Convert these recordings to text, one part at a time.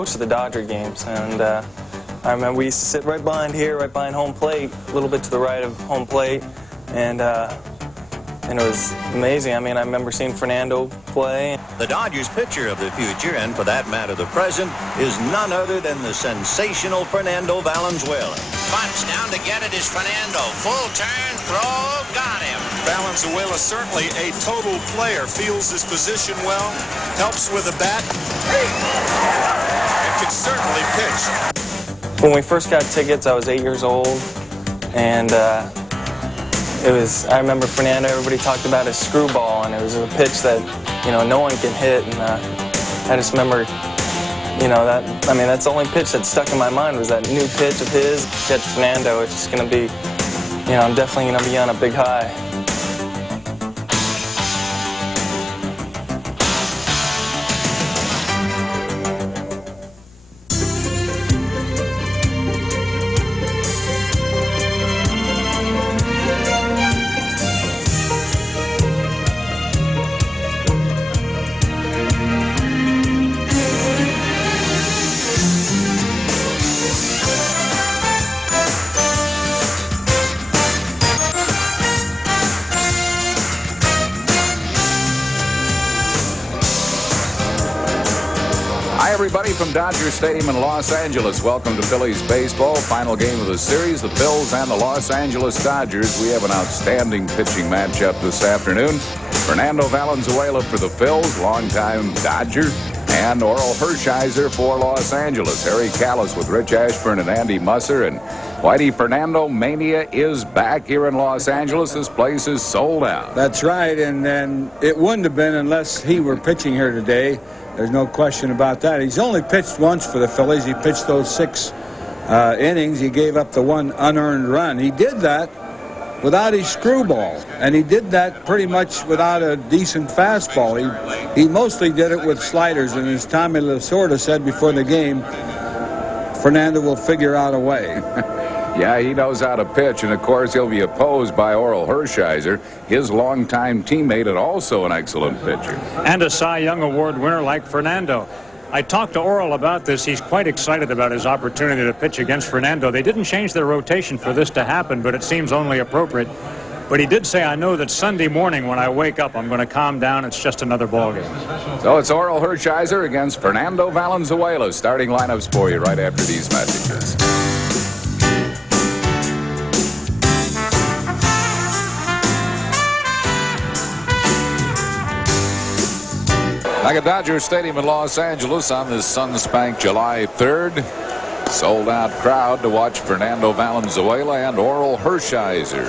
most of the Dodger games, and I remember we used to sit right behind here, right behind home plate, a little bit to the right of home plate, and it was amazing. I mean, I remember seeing Fernando play. The Dodgers pitcher of the future, and for that matter the present, is none other than the sensational Fernando Valenzula. Bunts down to get it is Fernando. Full turn, throw, got him. Valenzula, certainly a total player, feels his position well, helps with the bat, and can certainly pitch. When we first got tickets, I was 8 years old, and I remember Fernando, everybody talked about his screwball, and it was a pitch that, no one can hit, and I just remember, that's the only pitch that stuck in my mind was that new pitch of his. Catch Fernando, it's just going to be, I'm definitely going to be on a big high. Everybody from Dodger Stadium in Los Angeles, welcome to Phillies baseball. Final game of the series, the Phils and the Los Angeles Dodgers. We have an outstanding pitching matchup this afternoon. Fernando Valenzuela for the Phils, longtime Dodger, and Orel Hershisher for Los Angeles. Harry Callis with Rich Ashburn and Andy Musser. And Whitey, Fernando mania is back here in Los Angeles. This place is sold out. That's right, and it wouldn't have been unless he were pitching here today. There's no question about that. He's only pitched once for the Phillies. He pitched those 6 innings. He gave up the 1 unearned run. He did that without his screwball, and he did that pretty much without a decent fastball. He mostly did it with sliders, and as Tommy Lasorda said before the game, Fernando will figure out a way. Yeah, he knows how to pitch, and of course he'll be opposed by Orel Hershisher, his longtime teammate and also an excellent pitcher. And a Cy Young Award winner like Fernando. I talked to Orel about this. He's quite excited about his opportunity to pitch against Fernando. They didn't change their rotation for this to happen, but it seems only appropriate. But he did say, I know that Sunday morning when I wake up, I'm going to calm down. It's just another ball game. So it's Orel Hershisher against Fernando Valenzuela. Starting lineups for you right after these messages. Back at Dodger Stadium in Los Angeles on this sun-spanked July 3rd. Sold-out crowd to watch Fernando Valenzuela and Orel Hershisher.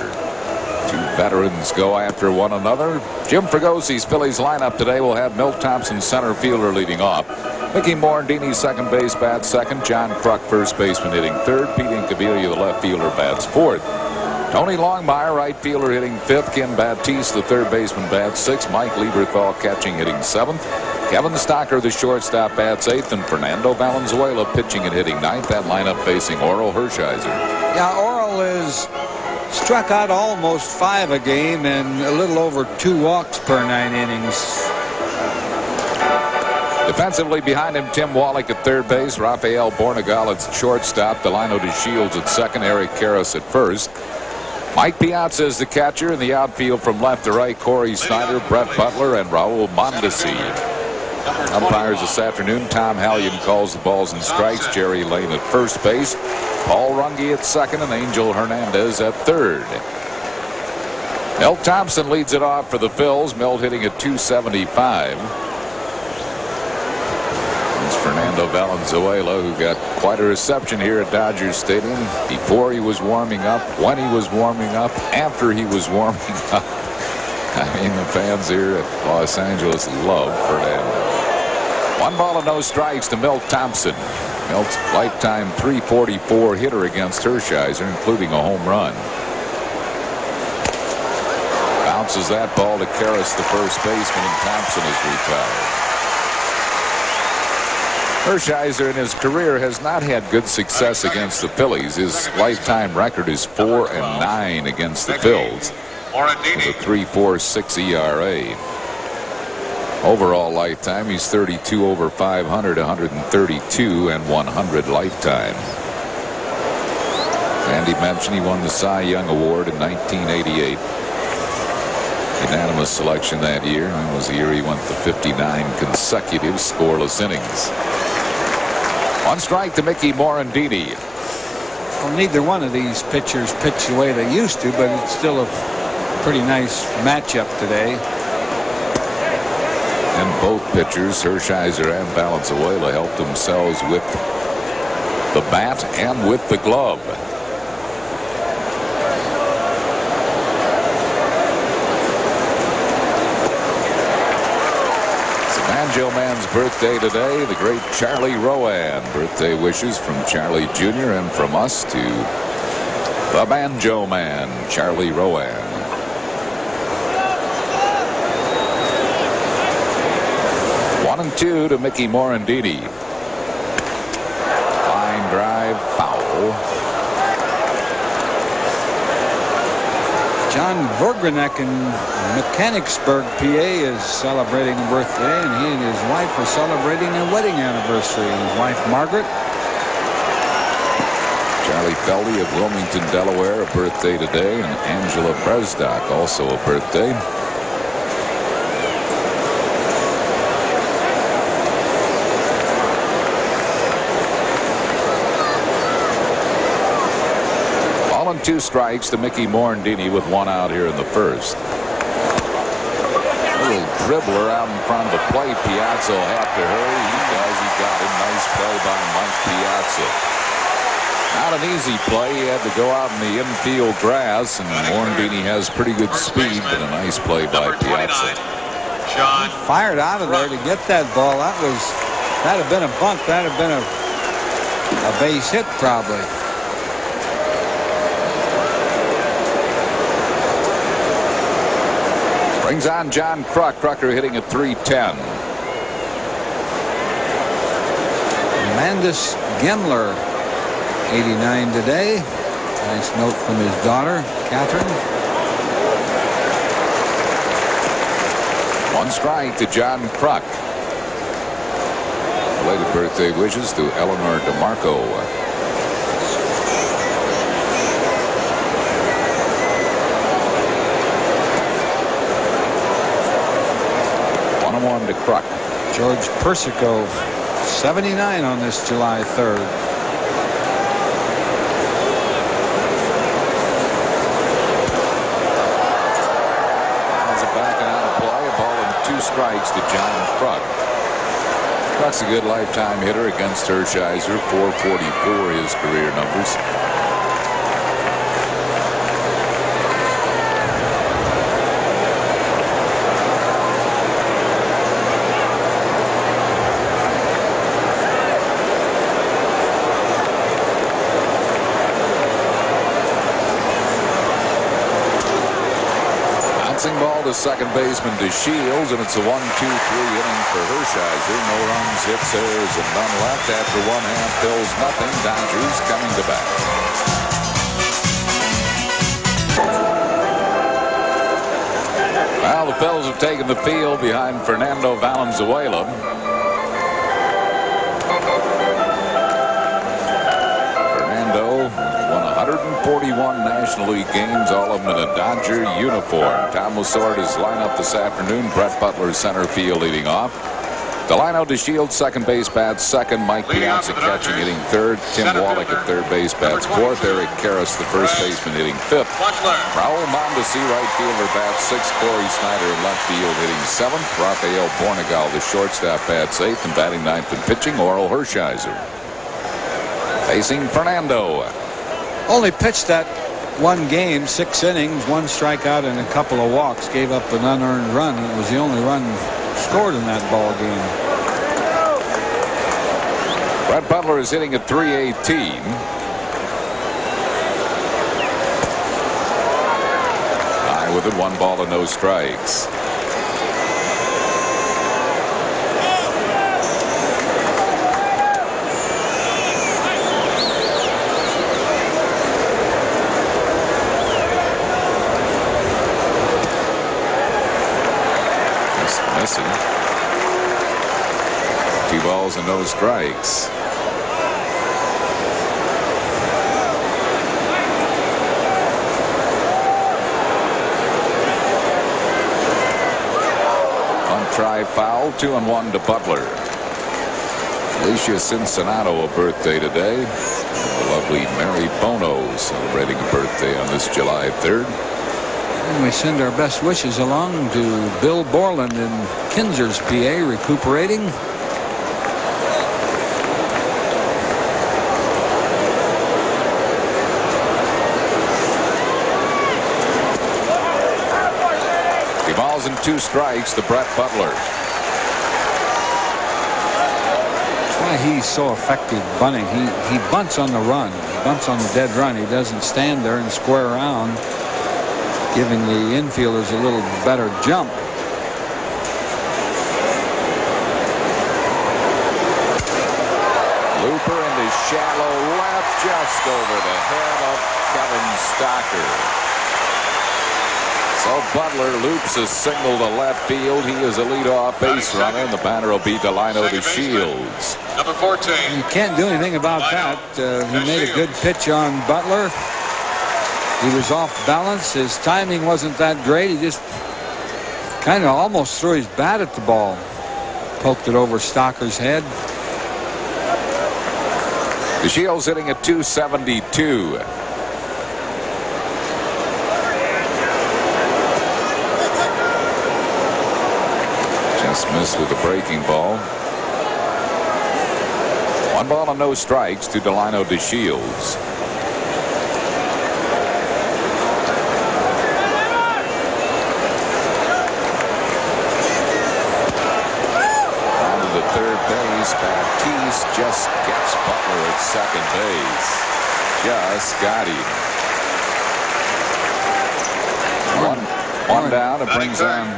2 veterans go after one another. Jim Fragosi's Phillies lineup today will have Milt Thompson, center fielder, leading off. Mickey Morandini, second base, bats second. John Kruk, first baseman, hitting third. Pete Incaviglia, the left fielder, bats fourth. Tony Longmire, right fielder, hitting fifth. Ken Batiste, the third baseman, bats sixth. Mike Lieberthal, catching, hitting seventh. Kevin Stocker, the shortstop, bats eighth. And Fernando Valenzuela pitching and hitting ninth. That lineup facing Orel Hershisher. Yeah, Orel is struck out almost 5 a game and a little over 2 walks per 9 innings. Defensively behind him, Tim Wallach at third base. Rafael Bornegal at shortstop. Delino DeShields at second. Eric Karras at first. Mike Piazza is the catcher. In the outfield from left to right, Cory Schneider, Brett Butler, and Raul Mondesi. Umpires this afternoon, Tom Hallion calls the balls and strikes. Jerry Lane at first base. Paul Runge at second, and Angel Hernandez at third. Milt Thompson leads it off for the Phils. Milt hitting at .275. Fernando Valenzuela, who got quite a reception here at Dodger Stadium before he was warming up, when he was warming up, after he was warming up. I mean, the fans here at Los Angeles love Fernando. 1 ball and no strikes to Milt Thompson. Milt's lifetime .344 hitter against Hershisher, including a home run. Bounces that ball to Karras, the first baseman, and Thompson is retired. Hershiser in his career has not had good success against the Phillies. His lifetime record is 4-9 against the Phils with a 3.46 ERA. Overall lifetime, he's 32 over 500, 132 and 100 lifetime. Andy mentioned he won the Cy Young Award in 1988. Unanimous selection that year. That was the year he went to 59 consecutive scoreless innings. One strike to Mickey Morandini. Well, neither one of these pitchers pitch the way they used to, but it's still a pretty nice matchup today. And both pitchers, Hershiser and Valenzula, helped themselves with the bat and with the glove. Banjo Man's birthday today. The great Charlie Rowan. Birthday wishes from Charlie Jr. and from us to the Banjo Man, Charlie Rowan. One and two to Mickey Morandini. Line drive, foul. John Vorgranek in Mechanicsburg, PA is celebrating a birthday, and he and his wife are celebrating a wedding anniversary. His wife, Margaret. Charlie Feldy of Wilmington, Delaware, a birthday today, and Angela Bresdock, also a birthday. Two strikes to Mickey Morandini with one out here in the first. A little dribbler out in front of the plate. Piazza will have to hurry. He does. He got him. Nice play by Mike Piazza. Not an easy play. He had to go out in the infield grass, and Morandini has pretty good speed, but a nice play by Piazza. He fired out of there to get that ball. That'd have been a bunt. That'd have been a base hit probably. Brings on John Kruk. Krucker hitting at .310. Amandus Gemler, 89 today. Nice note from his daughter, Catherine. One strike to John Kruk. Belated birthday wishes to Eleanor DeMarco. 1-1 to Kruk. George Persico, 79 on this July 3rd. Has it back and out of play. A ball and two strikes to John Kruk. Kruk's a good lifetime hitter against Hershiser. .444 his career numbers. Ball to second baseman to Shields, and it's a 1-2-3 inning for Hershiser. No runs, hits, errors, and none left. After one half, Phil's nothing. Dodgers coming to bat. Well, the Phils have taken the field behind Fernando Valenzuela. Fernando won 141 National League games, all of them in a Dodger uniform. Tom Lasorda's lineup this afternoon. Brett Butler center field leading off. Delino DeShields second base bats second. Mike Piazza catching hitting third. Tim Wallach at third base bats fourth. Eric Karras the first baseman hitting fifth. Raul Mondesi right fielder bats sixth. Cory Schneider in left field hitting seventh. Rafael Bornegal the shortstop bats eighth, and batting ninth and pitching Orel Hershiser. Facing Fernando. Only pitched that one game, 6 innings, 1 strikeout and a couple of walks. Gave up an unearned run. It was the only run scored in that ball game. Brett Butler is hitting at .318. High with it, 1 ball and no strikes. Missing. balls and no strikes. Try foul, 2-1 to Butler. Alicia Cincinnato, a birthday today. The lovely Mary Bono celebrating a birthday on this July 3rd. And we send our best wishes along to Bill Borland in Kinzer's, PA, recuperating. Balls and 2 strikes to Brett Butler. That's why he's so effective bunting. He bunts on the run. He bunts on the dead run. He doesn't stand there and square around, giving the infielders a little better jump. Looper into shallow left, just over the head of Kevin Stocker. So Butler loops a single to left field. He is a leadoff base runner, and the batter will be Delino DeShields. Number 14. You can't do anything about that. He made a good pitch on Butler. He was off balance. His timing wasn't that great. He just kind of almost threw his bat at the ball. Poked it over Stocker's head. DeShields hitting at .272. Missed with a breaking ball. 1 ball and no strikes to Delino DeShields. On to the third base. Baptiste just gets Butler at second base. Just got him. One down. It brings on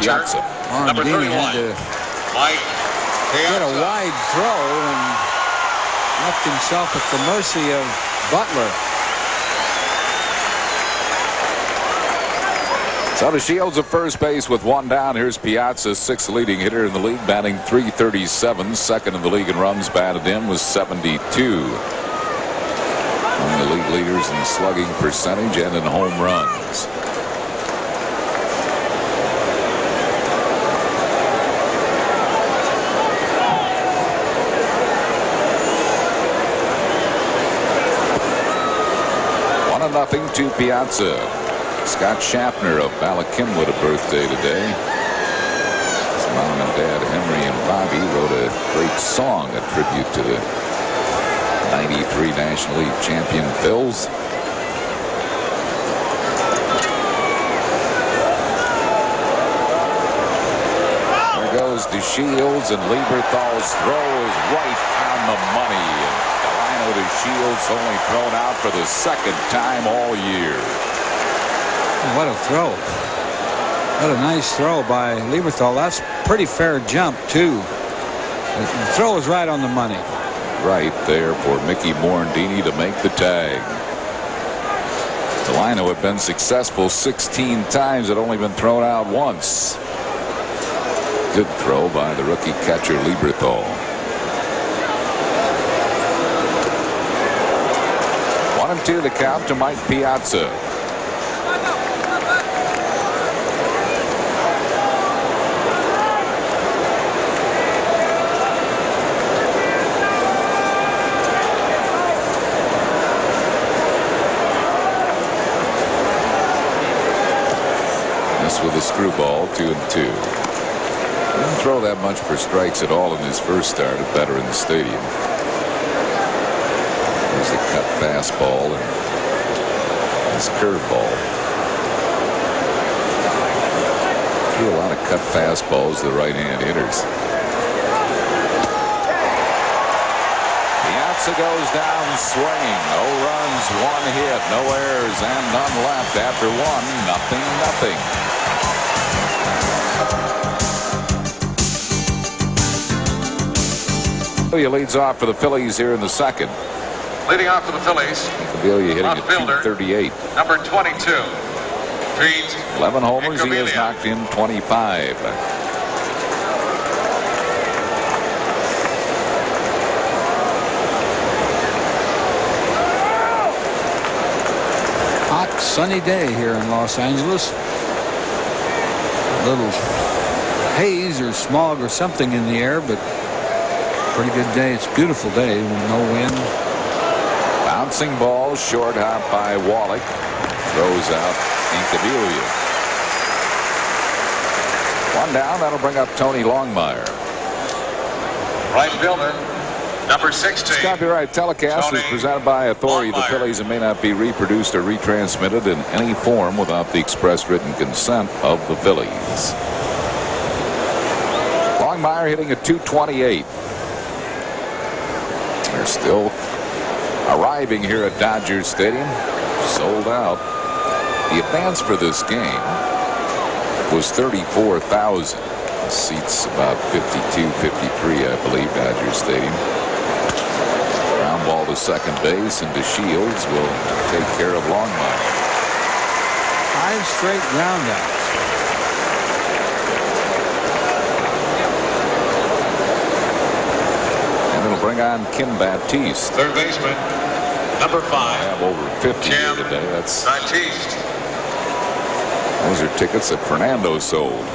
Piazza. Armandini had to get a wide throw and left himself at the mercy of Butler. So DeShields at first base with 1 down. Here's Piazza, 6th leading hitter in the league, batting .337. Second in the league in runs batted in was 72. Among the league leaders in slugging percentage and in home runs. Nothing to Piazza. Scott Schaffner of Ballakimwood, a birthday today. His mom and dad, Henry and Bobby, wrote a great song, a tribute to the '93 National League champion Phils. There goes DeShields, and Lieberthal's throw is right on the money. DeShields only thrown out for the 2nd time all year. What a throw. What a nice throw by Lieberthal. That's pretty fair jump, too. The throw is right on the money. Right there for Mickey Morandini to make the tag. Delino had been successful 16 times. Had only been thrown out once. Good throw by the rookie catcher Lieberthal. 1-2 the count to Mike Piazza. This with a screwball, 2-2. Didn't throw that much for strikes at all in his first start at Veterans Stadium. There's a cut fastball and his curveball. Threw a lot of cut fastballs to the right-hand hitters. Piazza goes down swinging. No runs, 1 hit, no errors, and none left after 1. 0-0. He leads off for the Phillies here in the 2nd. Leading off for the Phillies, Cabillia hitting at .238. number 22. 11 homers. He has knocked in 25. sunny day here in Los Angeles. A little haze or smog or something in the air, but pretty good day. It's a beautiful day with no wind. Bouncing ball, short hop by Wallach. Throws out Incaviglia. One down. That'll bring up Tony Longmire. Right fielder, number 16. This copyright telecast is presented by authority of the Phillies and may not be reproduced or retransmitted in any form without the express written consent of the Phillies. Longmire hitting a .228. They're still arriving here at Dodgers Stadium. Sold out. The advance for this game was 34,000. Seats about 52, 53, I believe, Dodgers Stadium. Ground ball to second base, and DeShields will take care of Longmire. 5 straight groundouts. And it'll bring on Kim Baptiste. Third baseman, number 5. I have over 50 here today. That's Baptiste. Those are tickets that Fernando sold.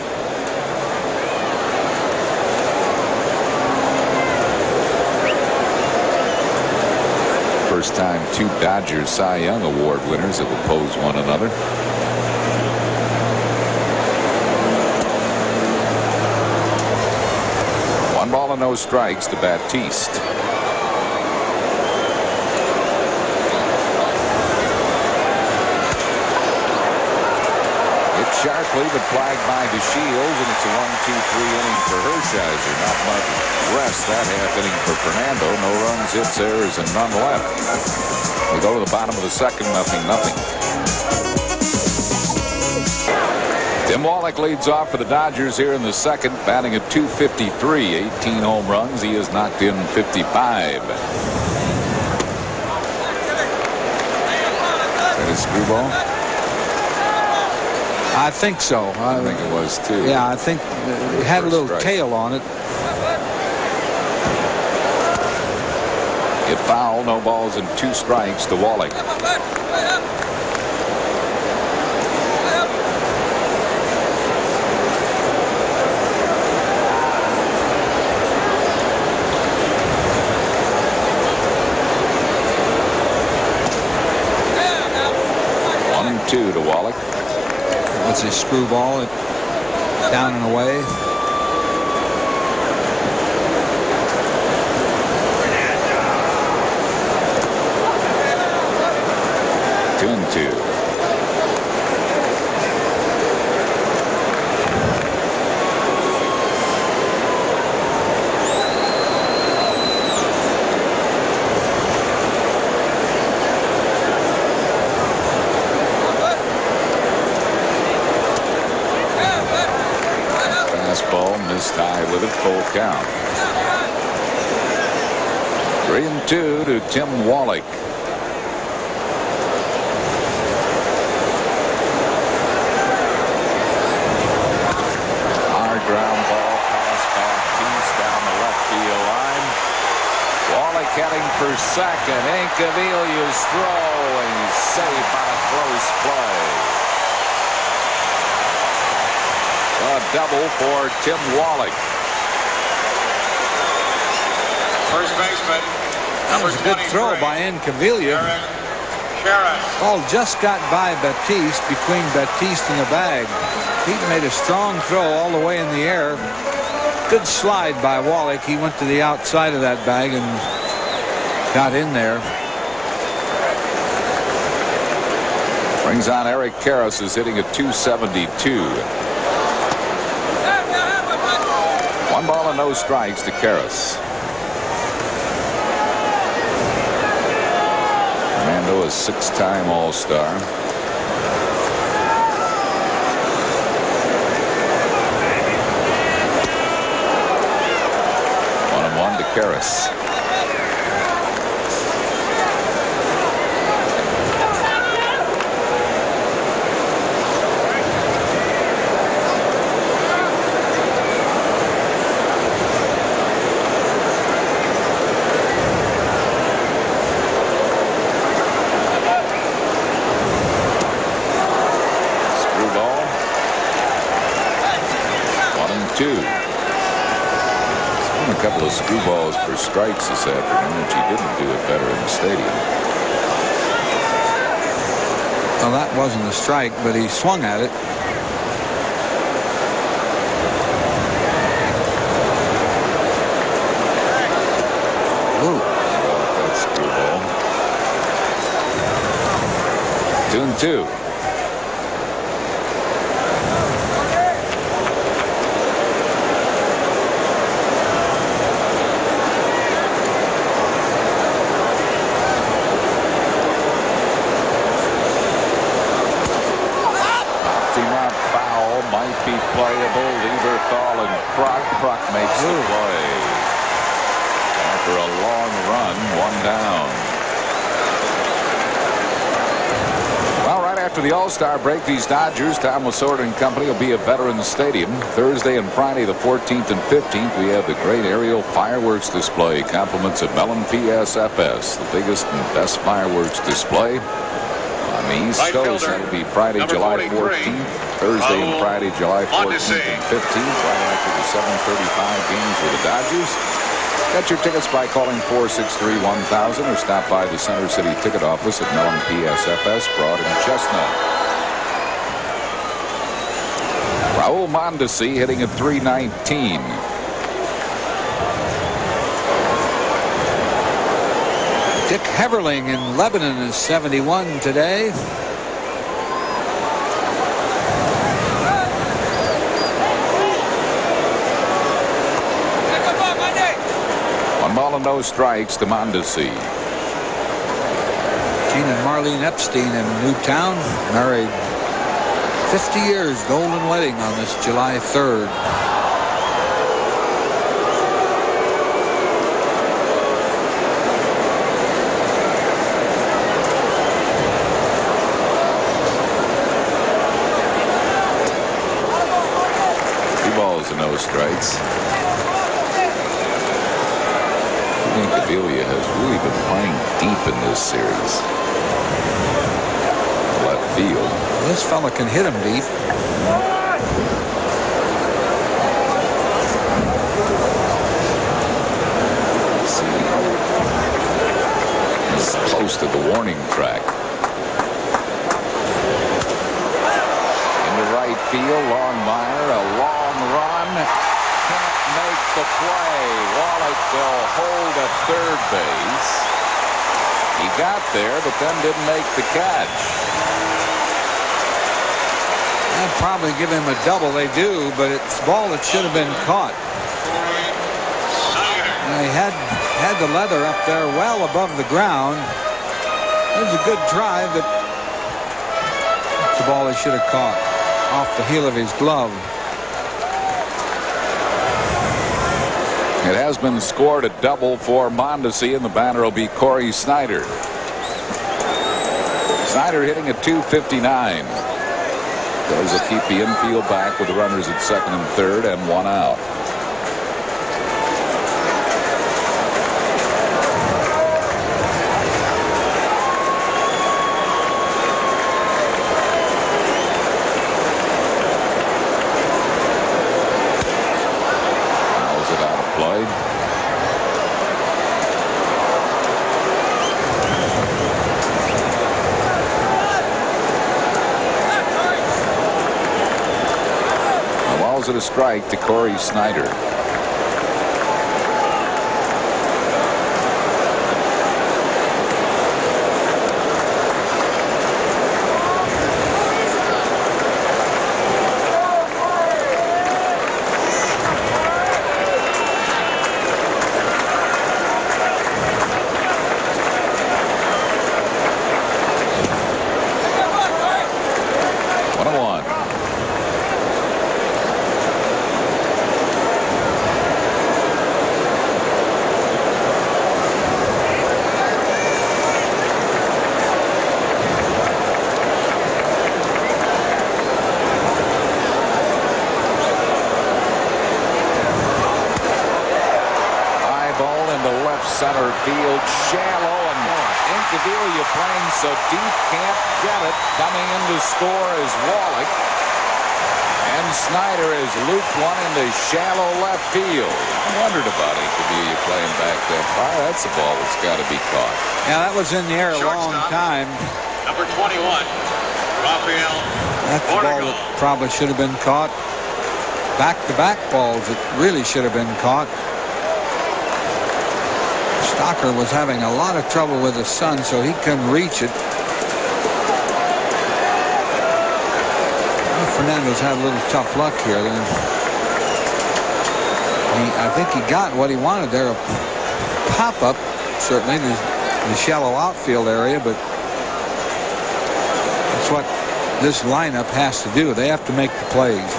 First time 2 Dodgers Cy Young Award winners have opposed one another. One ball and no strikes to Baptiste. Sharply, but flagged by DeShields, and it's a 1-2-3 inning for Hershiser. Not much rest that half inning for Fernando. No runs, hits, errors, and none left. We go to the bottom of the second, 0-0. Tim Wallach leads off for the Dodgers here in the second, batting at .253, 18 home runs. He has knocked in 55. Is that his screwball? I think so. I think it was too. Yeah, I think it had a little tail on it. Hit foul, no balls and 2 strikes to Wallach. One and 2 to Wallach. That's his screwball. Down and away. Two and 2. Missed high with it, full count. 3 and 2 to Tim Wallach. Hard ground ball past Baptiste down the left field line. Wallach heading for second. Incaviglia's throw, and he's saved by a close play. A double for Tim Wallach. First baseman, number 23. Good throw by Incaviglia. Ball just got by Baptiste, between Baptiste and the bag. He made a strong throw all the way in the air. Good slide by Wallach. He went to the outside of that bag and got in there. Brings on Eric Karras, who's hitting at .272. 1 ball and no strikes to Karras. Fernando, a 6-time All-Star. 1-1 to Karras. strikes this afternoon, which he didn't do it better in the stadium. Well, that wasn't a strike, but he swung at it. Ooh. That's screwball. 2-2. Playable, Lieberthal and Prock makes the play. After a long run, 1 down. Well, right after the All-Star break, these Dodgers, Tom Musser and company, will be at Veterans Stadium. Thursday and Friday, the 14th and 15th, we have the great aerial fireworks display. Compliments of Mellon PSFS, the biggest and best fireworks display on the East Coast. That will be Friday, July 14th. Thursday and Friday, July 14th and 15th, right after the 7:35 games with the Dodgers. Get your tickets by calling 463-1000 or stop by the Center City ticket office at Mellon PSFS, Broad and Chestnut. Raul Mondesi hitting at .319. Dick Heberling in Lebanon is 71 today. Ball and no strikes to Mondesi. Gene and Marlene Epstein in Newtown, married 50 years, golden wedding on this July 3rd. Two balls and no strikes. Cavilla has really been playing deep in this series. Left field. This fella can hit him deep. Let's see. He's close to the warning track. Into right field, Longmire, a long run. Can't make the play. Wallach will hold at third base. He got there, but then didn't make the catch. I'd probably give him a double. They do, but it's a ball that should have been caught. And he had the leather up there well above the ground. It was a good try, but it's a ball he should have caught off the heel of his glove. It has been scored a double for Mondesi, and the batter will be Cory Schneider. Schneider hitting at .259. Those will keep the infield back with the runners at second and third and 1 out. Fouls it out of play. It a strike to Cory Schneider. Center field, shallow, and Incaviglia playing so deep, can't get it. Coming in to score is Wallach. And Schneider has looped one into shallow left field. I wondered about it to be playing back that far. That's a ball that's got to be caught. Yeah, that was in the air a long time. Number 21, Rafael. That's the ball that probably should have been caught. Back-to-back balls that really should have been caught. Stocker was having a lot of trouble with his son, so he couldn't reach it. Fernando's had a little tough luck here. I think he got what he wanted there, a pop-up, certainly in the shallow outfield area, but that's what this lineup has to do. They have to make the plays.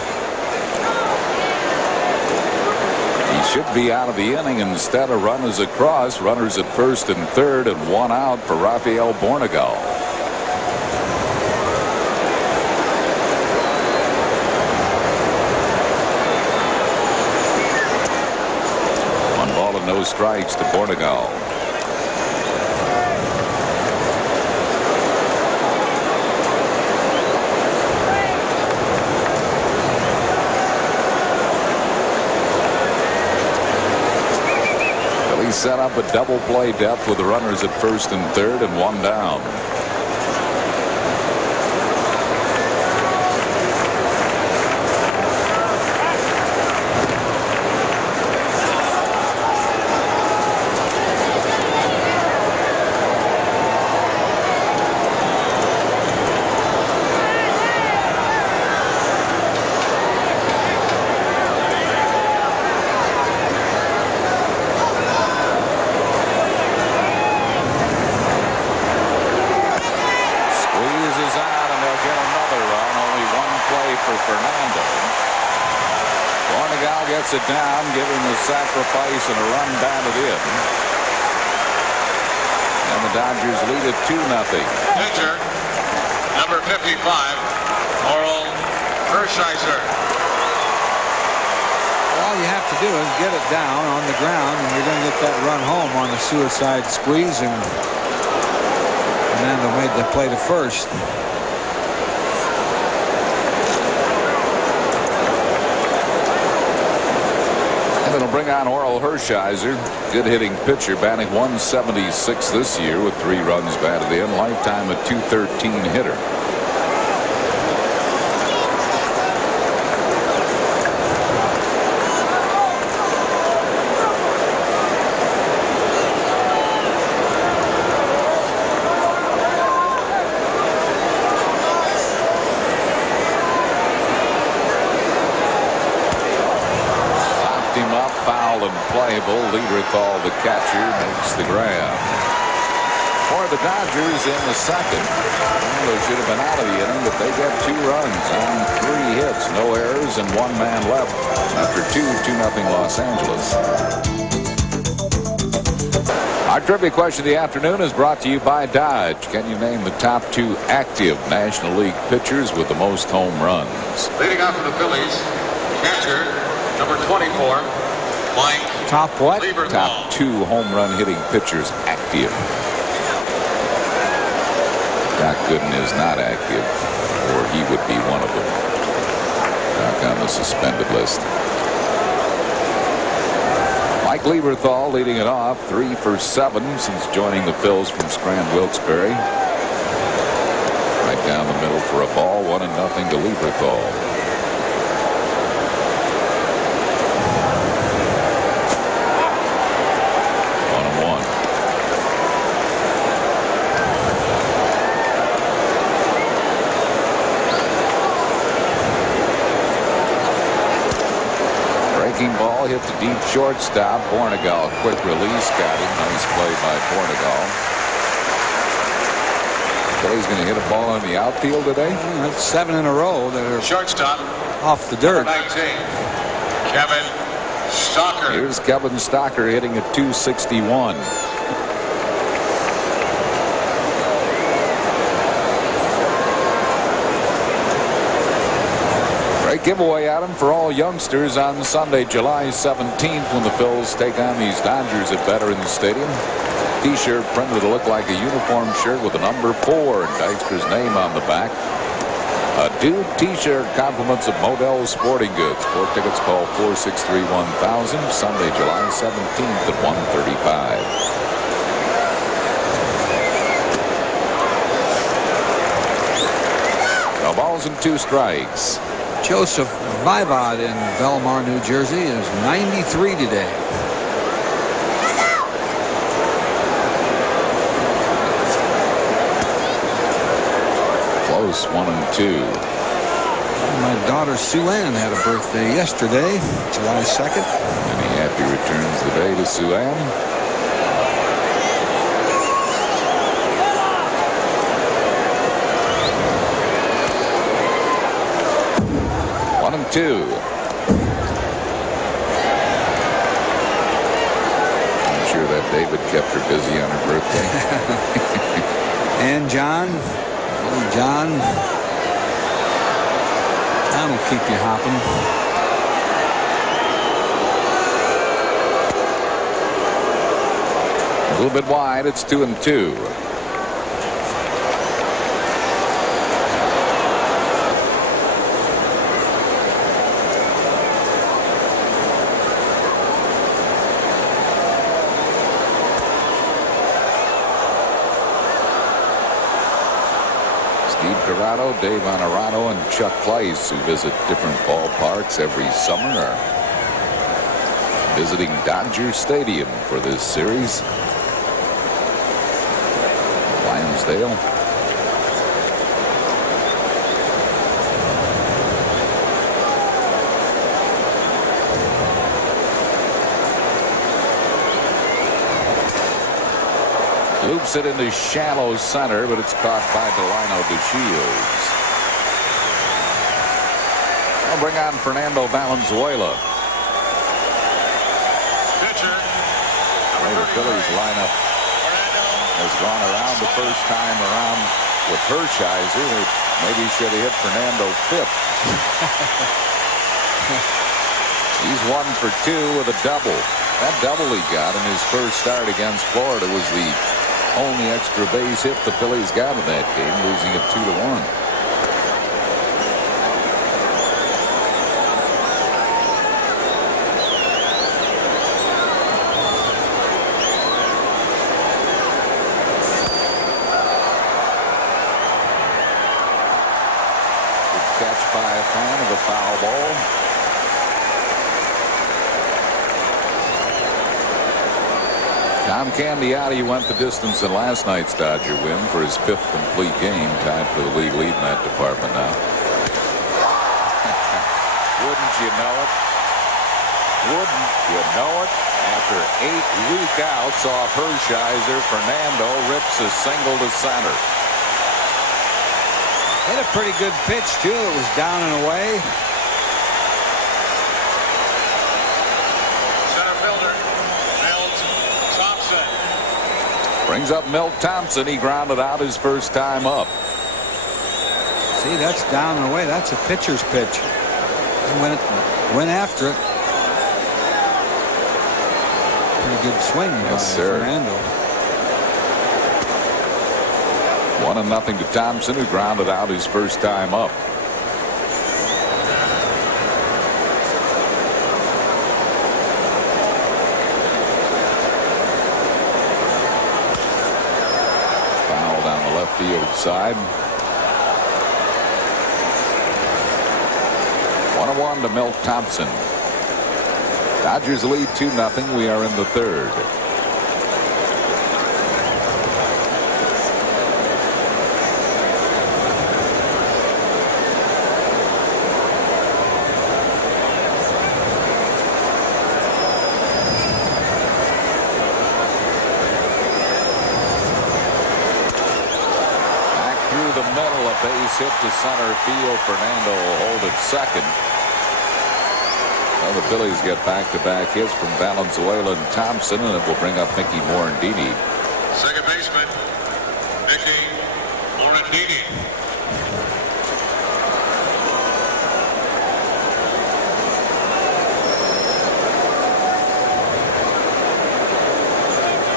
He should be out of the inning. Instead of runners across, runners at first and third, and one out for Rafael Bornegal. No strikes to Bornegal. Phillies set up a double play depth with the runners at first and third and one down. It down, giving the sacrifice and a run batted in. And the Dodgers lead it 2-0. Pitcher, number 55, Orel Hershisher. All you have to do is get it down on the ground, and you're going to get that run home on the suicide squeeze. And Fernando made the play to first. It'll bring on Orel Hershiser, good hitting pitcher, batting 176 this year with 3 runs batted in, lifetime a .213 hitter. Playable. Lieberthal, the catcher, makes the grab. For the Dodgers in the second. They should have been out of the inning, but they get 2 runs on 3 hits. No errors and 1 man left after 2-0 Los Angeles. Our trivia question of the afternoon is brought to you by Dodge. Can you name the top 2 active National League pitchers with the most home runs? Leading off for the Phillies, catcher, number 24. Top what? Top 2 home run hitting pitchers active. Doc Gooden is not active, or he would be one of them. Doc on the suspended list. Mike Lieberthal leading it off, 3 for 7 since joining the Phils from Strand-Wilkes-Barre. Right down the middle for a ball, 1-0 to Lieberthal. 1-1. Ball hit the deep shortstop. Bornegal, quick release, got him. Nice play by Bornegal. Philly's going to hit a ball in the outfield today. That's 7 in a row that are shortstop off the dirt. 19, Kevin Stocker. Here's Kevin Stocker hitting at .261. Great giveaway, Adam, for all youngsters on Sunday, July 17th, when the Phils take on these Dodgers at Veterans Stadium. T-shirt printed to look like a uniform shirt with the number 4 and Dykstra's name on the back. A dude t-shirt compliments of Modell Sporting Goods. For tickets, call 463-1000. Sunday, July 17th at 1:35. No balls and 2 strikes. Joseph Vivod in Belmar, New Jersey is 93 today. Close, 1-2. My daughter Sue Ann had a birthday yesterday, July 2nd. Any happy returns the day to Sue Ann? And 2. I'm sure that David kept her busy on her birthday. And John, little John, that'll keep you hopping. A little bit wide. It's 2-2. Dave Honorado and Chuck Kleiss, who visit different ballparks every summer, are visiting Dodger Stadium for this series. Lansdale. Loops it into shallow center, but it's caught by Delino DeShields. I'll bring on Fernando Valenzuela. Pitcher. The Phillies lineup has gone around the first time around with Hershiser. Maybe should have hit Fernando fifth. He's 1 for 2 with a double. That double he got in his first start against Florida was the only extra base hit the Phillies got in that game, losing it 2-1. Good catch by a fan of a foul ball. Tom Candiotti went the distance in last night's Dodger win for his 5th complete game, tied for the league lead in that department now. Wouldn't you know it? Wouldn't you know it? After 8 weak outs off Hershiser, Fernando rips a single to center. Hit a pretty good pitch, too. It was down and away. Brings up Milt Thompson. He grounded out his first time up. See, that's down and away. That's a pitcher's pitch. He went after it. Pretty good swing by Fernando. 1-0 to Thompson, who grounded out his first time up. Field side. 1-1 to Milt Thompson. Dodgers lead 2-0. We are in the 3rd. Base hit to center field. Fernando will hold it second. Well, the Phillies get back-to-back hits from Valenzuela and Thompson, and it will bring up Mickey Morandini. Second baseman, Mickey Morandini.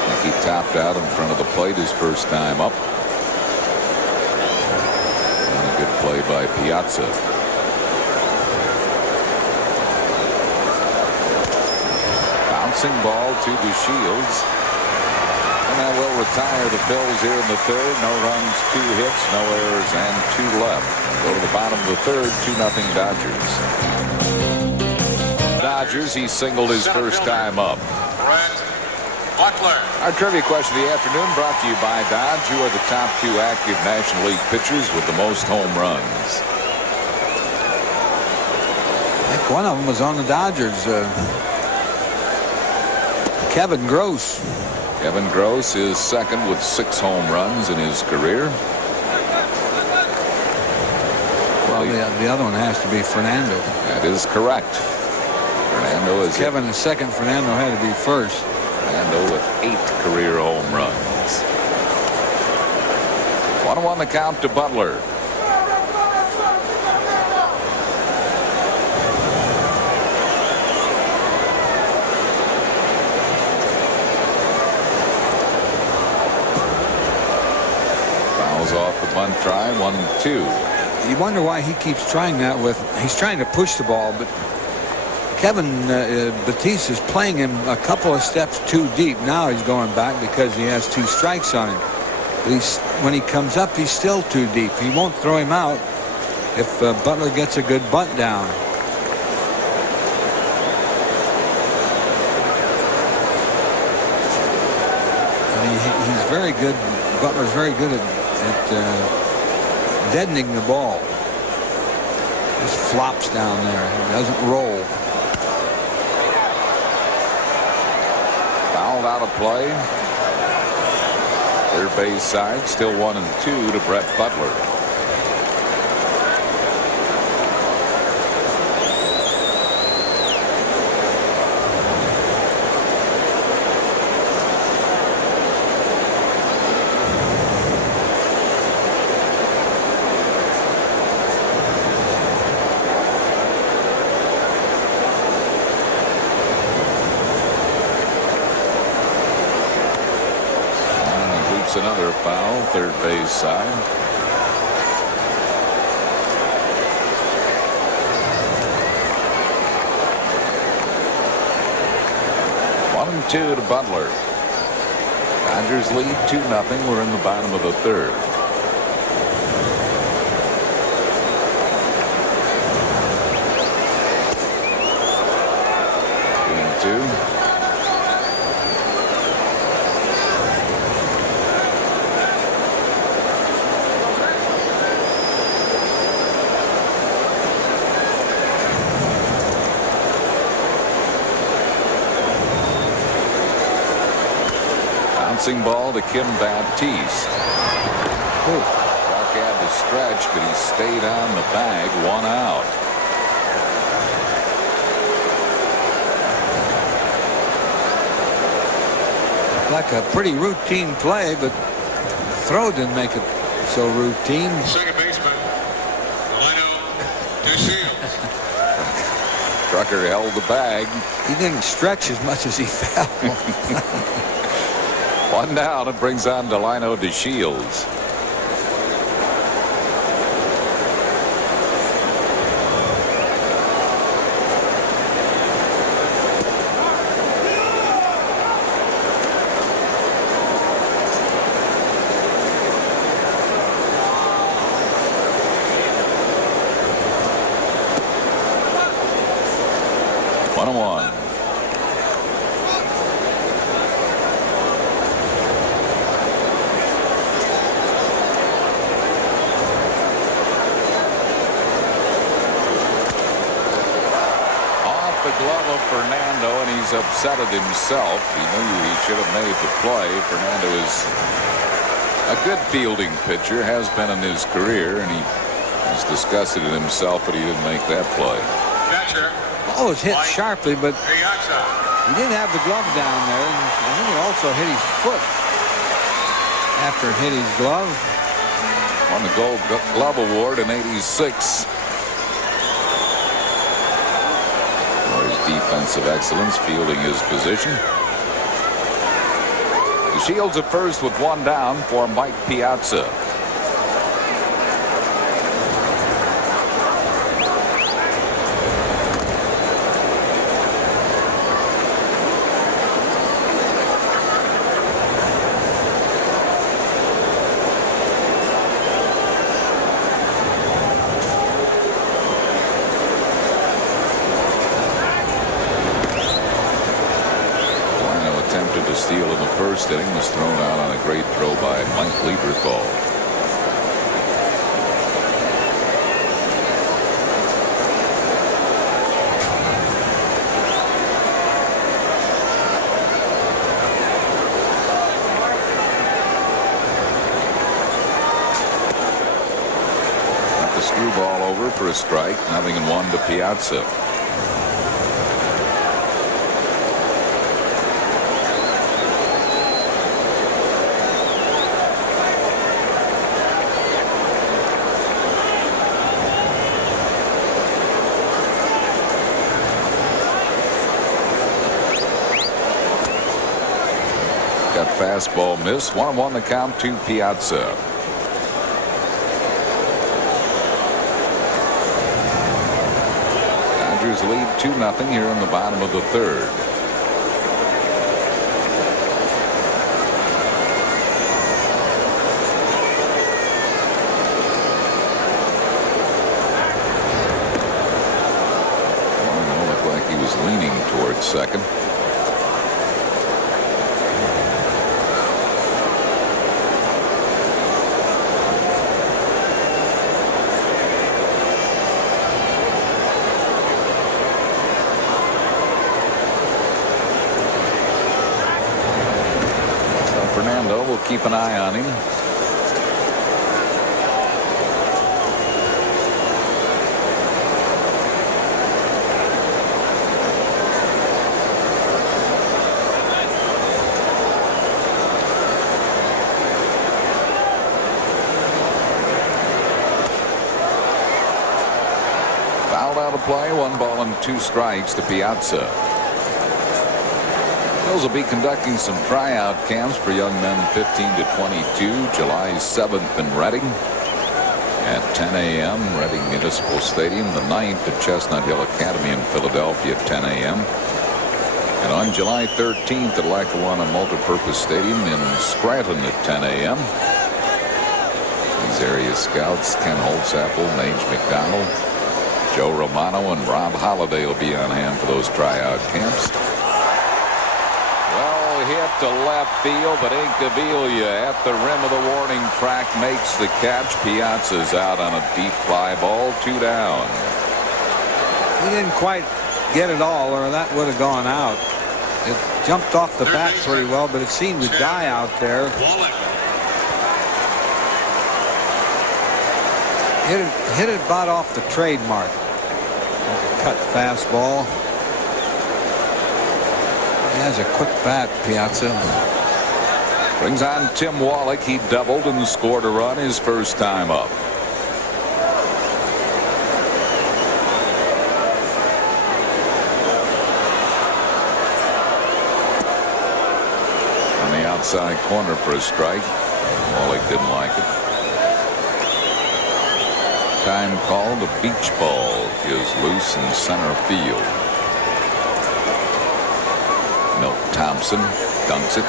Mickey topped out in front of the plate his first time up. Good play by Piazza. Bouncing ball to the Shields. And that will retire the Phils here in the third. No runs, 2 hits, no errors, and 2 left. Go to the bottom of the third, 2-0 Dodgers. Dodgers, he singled his first time up. Butler. Our trivia question of the afternoon brought to you by Dodge. Who are the top 2 active National League pitchers with the most home runs? I think one of them was on the Dodgers. Kevin Gross. Kevin Gross is second with 6 home runs in his career. Well, the other one has to be Fernando. That is correct. Fernando is Kevin is second. Fernando had to be first. Fernando with 8 career home runs. 1-1 the count to Butler. Fouls off the bunt try. 1-2. You wonder why he keeps trying that he's trying to push the ball, but Kevin Batiste is playing him a couple of steps too deep. Now he's going back because he has 2 strikes on him. But when he comes up, he's still too deep. He won't throw him out if Butler gets a good bunt down. And he's very good. Butler's very good at deadening the ball. Just flops down there. He doesn't roll. Fouled out of play. Third base side, still 1-2 to Brett Butler. Another foul, third base side. One and 2 to Butler. Dodgers lead 2-0. We're in the bottom of the third. 2-2. Ball to Kim Baptiste. Buck had to stretch, but he stayed on the bag. 1 out. Like a pretty routine play, but throw didn't make it so routine. Second baseman, Trucker held the bag. He didn't stretch as much as he fell. 1 down. It brings on Delino DeShields. Fernando, and he's upset at himself. He knew he should have made the play. Fernando is a good fielding pitcher, has been in his career, and he's disgusted at himself that he didn't make that play. Catcher. Ball was hit sharply, but he didn't have the glove down there, and I think it also hit his foot after it hit his glove. Won the Gold Glove Award in '86. Defensive excellence, fielding his position. The Shields at first with 1 down for Mike Piazza. inning was thrown out on a great throw by Mike Lieberthal. Got the screwball over for a strike. 0-1 to Piazza. Fastball miss. 1-1 the count to Piazza. Dodgers lead 2-0 here in the bottom of the third. Well, looked like he was leaning towards second. Fernando will keep an eye on him. Fouled out of play. 1 ball and 2 strikes to Piazza. Phillies will be conducting some tryout camps for young men 15 to 22 July 7th in Reading at 10 a.m. Reading Municipal Stadium. The 9th at Chestnut Hill Academy in Philadelphia at 10 a.m. And on July 13th at Lackawanna Multipurpose Stadium in Scranton at 10 a.m. These area scouts Ken Holtzapfel, Mage McDonald, Joe Romano, and Rob Holliday will be on hand for those tryout camps. Hit to left field, but Incaviglia at the rim of the warning track makes the catch. Piazza's out on a deep fly ball. 2 down. He didn't quite get it all, or that would have gone out. It jumped off the bat pretty well, but it seemed to die out there. Hit it about off the trademark. Cut fastball. He has a quick bat, Piazza. Brings on Tim Wallach. He doubled and scored a run his first time up. On the outside corner for a strike. Wallach didn't like it. Time called. A beach ball is loose in center field. Milt Thompson dunks it.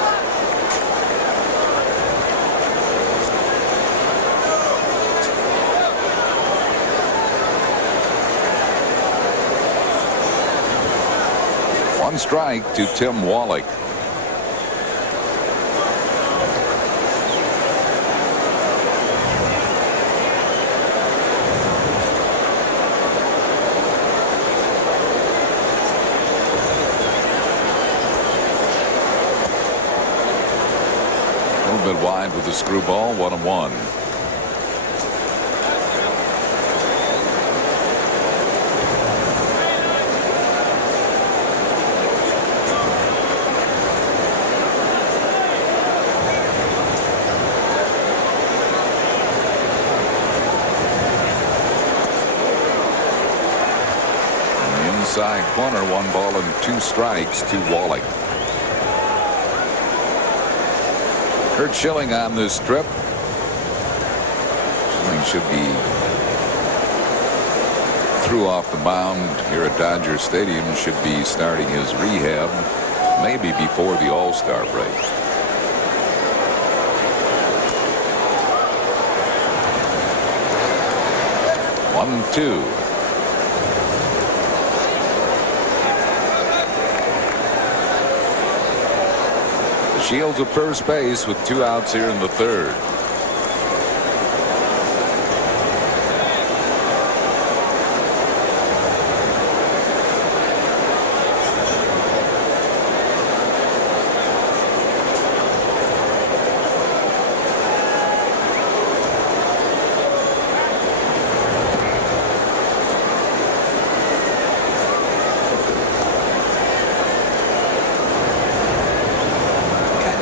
One strike to Tim Wallach. Bit wide with the screwball. 1-1. In the inside corner, 1 ball and 2 strikes to Wallach. Kurt Schilling on this trip. Schilling should be through off the mound here at Dodger Stadium. Should be starting his rehab maybe before the All-Star break. One, 2. Shields at first base with 2 outs here in the 3rd.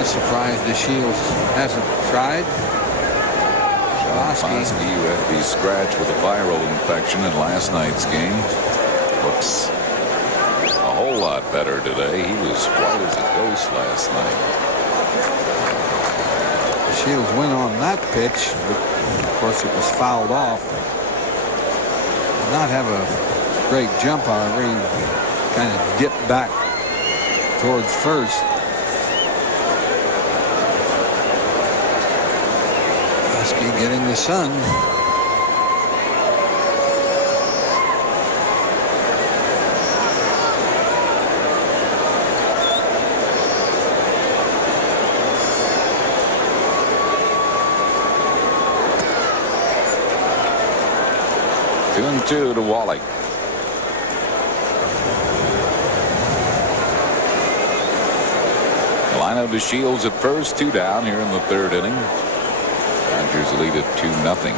Surprised the Shields hasn't tried. Foskey, who had to be scratched with a viral infection in last night's game, looks a whole lot better today. He was white as a ghost last night. The Shields went on that pitch, but of course it was fouled off. Did not have a great jump on it. He kind of dipped back towards first. Getting the sun. Two and two to Wally. The lineup of Shields at first, 2 down here in the 3rd inning. Dodgers lead at 2-0.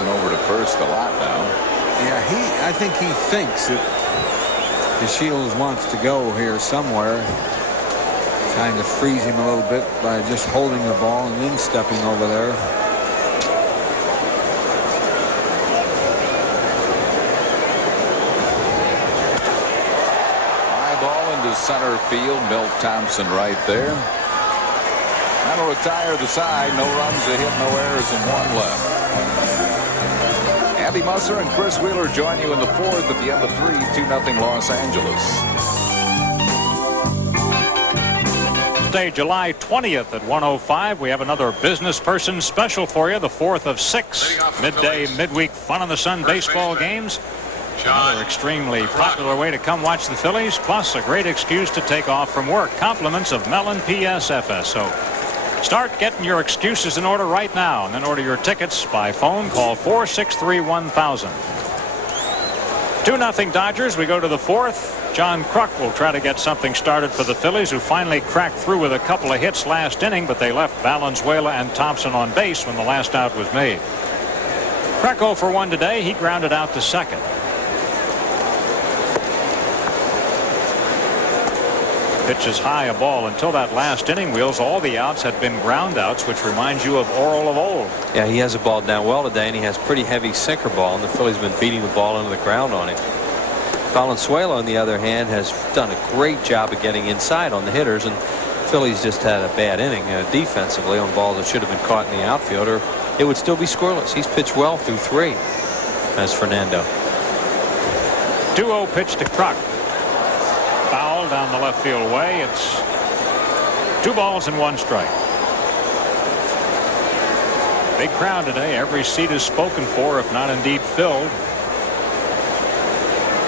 Over to first a lot now. Yeah, I think he thinks that the Shields wants to go here somewhere. Trying to freeze him a little bit by just holding the ball and then stepping over there. High ball into center field. Milt Thompson right there. That'll retire the side. No runs, a hit, no errors, and 1 left. Andy Musser and Chris Wheeler join you in the 4th at the end of 3, 2-0 Los Angeles. Tuesday, July 20th at 1:05. We have another business person special for you. The 4th of 6 midday, midweek fun in the sun baseball games. Another extremely popular way to come watch the Phillies, plus a great excuse to take off from work. Compliments of Mellon PSFS. So start getting your excuses in order right now, and then order your tickets by phone. Call 463-1000. 2-0 Dodgers. We go to the 4th. John Kruk will try to get something started for the Phillies, who finally cracked through with a couple of hits last inning, but they left Valenzula and Thompson on base when the last out was made. Kruk 0 for 1 today. He grounded out to second. Pitches high a ball. Until that last inning, Wheels, all the outs had been ground outs, which reminds you of Orel of old. Yeah, he has the ball down well today, and he has pretty heavy sinker ball, and the Phillies have been beating the ball into the ground on him. Valenzuela, on the other hand, has done a great job of getting inside on the hitters, and Phillies just had a bad inning defensively on balls that should have been caught in the outfield, or it would still be scoreless. He's pitched well through 3 as Fernando. 2-0 pitch to Kruk. Foul down the left field way. It's 2 balls and 1 strike. Big crowd today. Every seat is spoken for, if not indeed filled.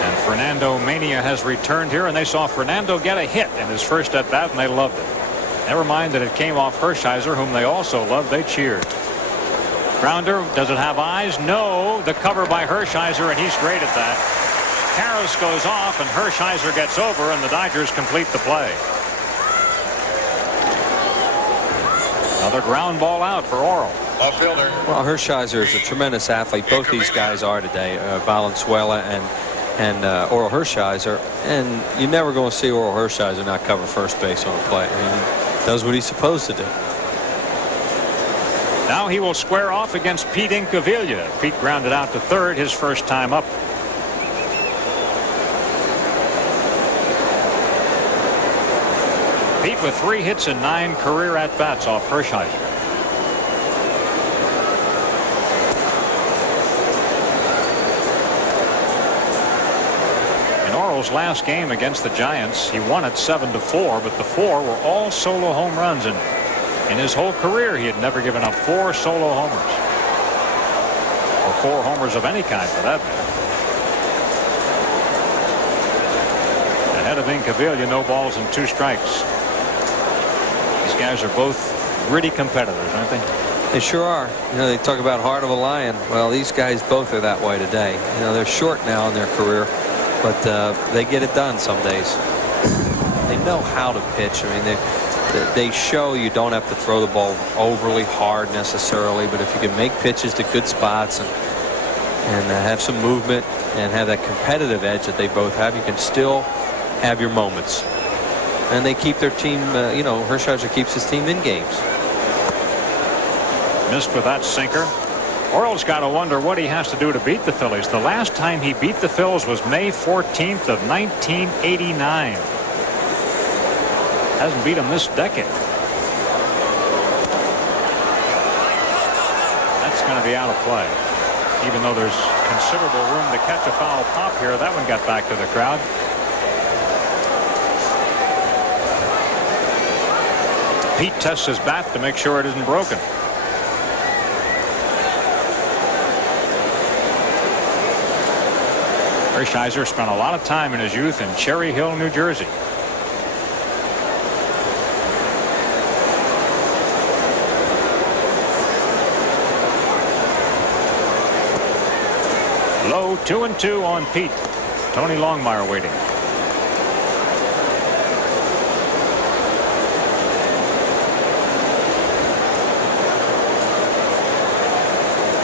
And Fernando mania has returned here, and they saw Fernando get a hit in his first at bat, and they loved it. Never mind that it came off Hershiser, whom they also loved. They cheered. Grounder, does it have eyes? No. The cover by Hershiser, and he's great at that. Karras goes off, and Hershiser gets over, and the Dodgers complete the play. Another ground ball out for Orel. Well, Hershiser is a tremendous athlete. Both these guys are today, Valenzula and Orel Hershisher. And you're never going to see Orel Hershisher not cover first base on a play. I mean, he does what he's supposed to do. Now he will square off against Pete Incaviglia. Pete grounded out to third his first time up. Pete with 3 hits and 9 career at-bats off Hershiser. In Orel's last game against the Giants, he won it 7-4, but the 4 were all solo home runs, and in his whole career he had never given up 4 solo homers, or 4 homers of any kind for that matter. Ahead of Incaviglia, no balls and 2 strikes. These guys are both gritty competitors, aren't they? They sure are. You know, they talk about heart of a lion. Well, these guys both are that way today. You know, they're short now in their career, but they get it done some days. They know how to pitch. I mean, they show you don't have to throw the ball overly hard necessarily, but if you can make pitches to good spots and have some movement and have that competitive edge that they both have, you can still have your moments. And they keep their team, you know, Hershiser keeps his team in games. Missed with that sinker. Orel's got to wonder what he has to do to beat the Phillies. The last time he beat the Phils was May 14th of 1989. Hasn't beat him this decade. That's going to be out of play. Even though there's considerable room to catch a foul pop here, that one got back to the crowd. Pete tests his bat to make sure it isn't broken. Hershiser spent a lot of time in his youth in Cherry Hill, New Jersey. Low 2-2 on Pete. Tony Longmire waiting.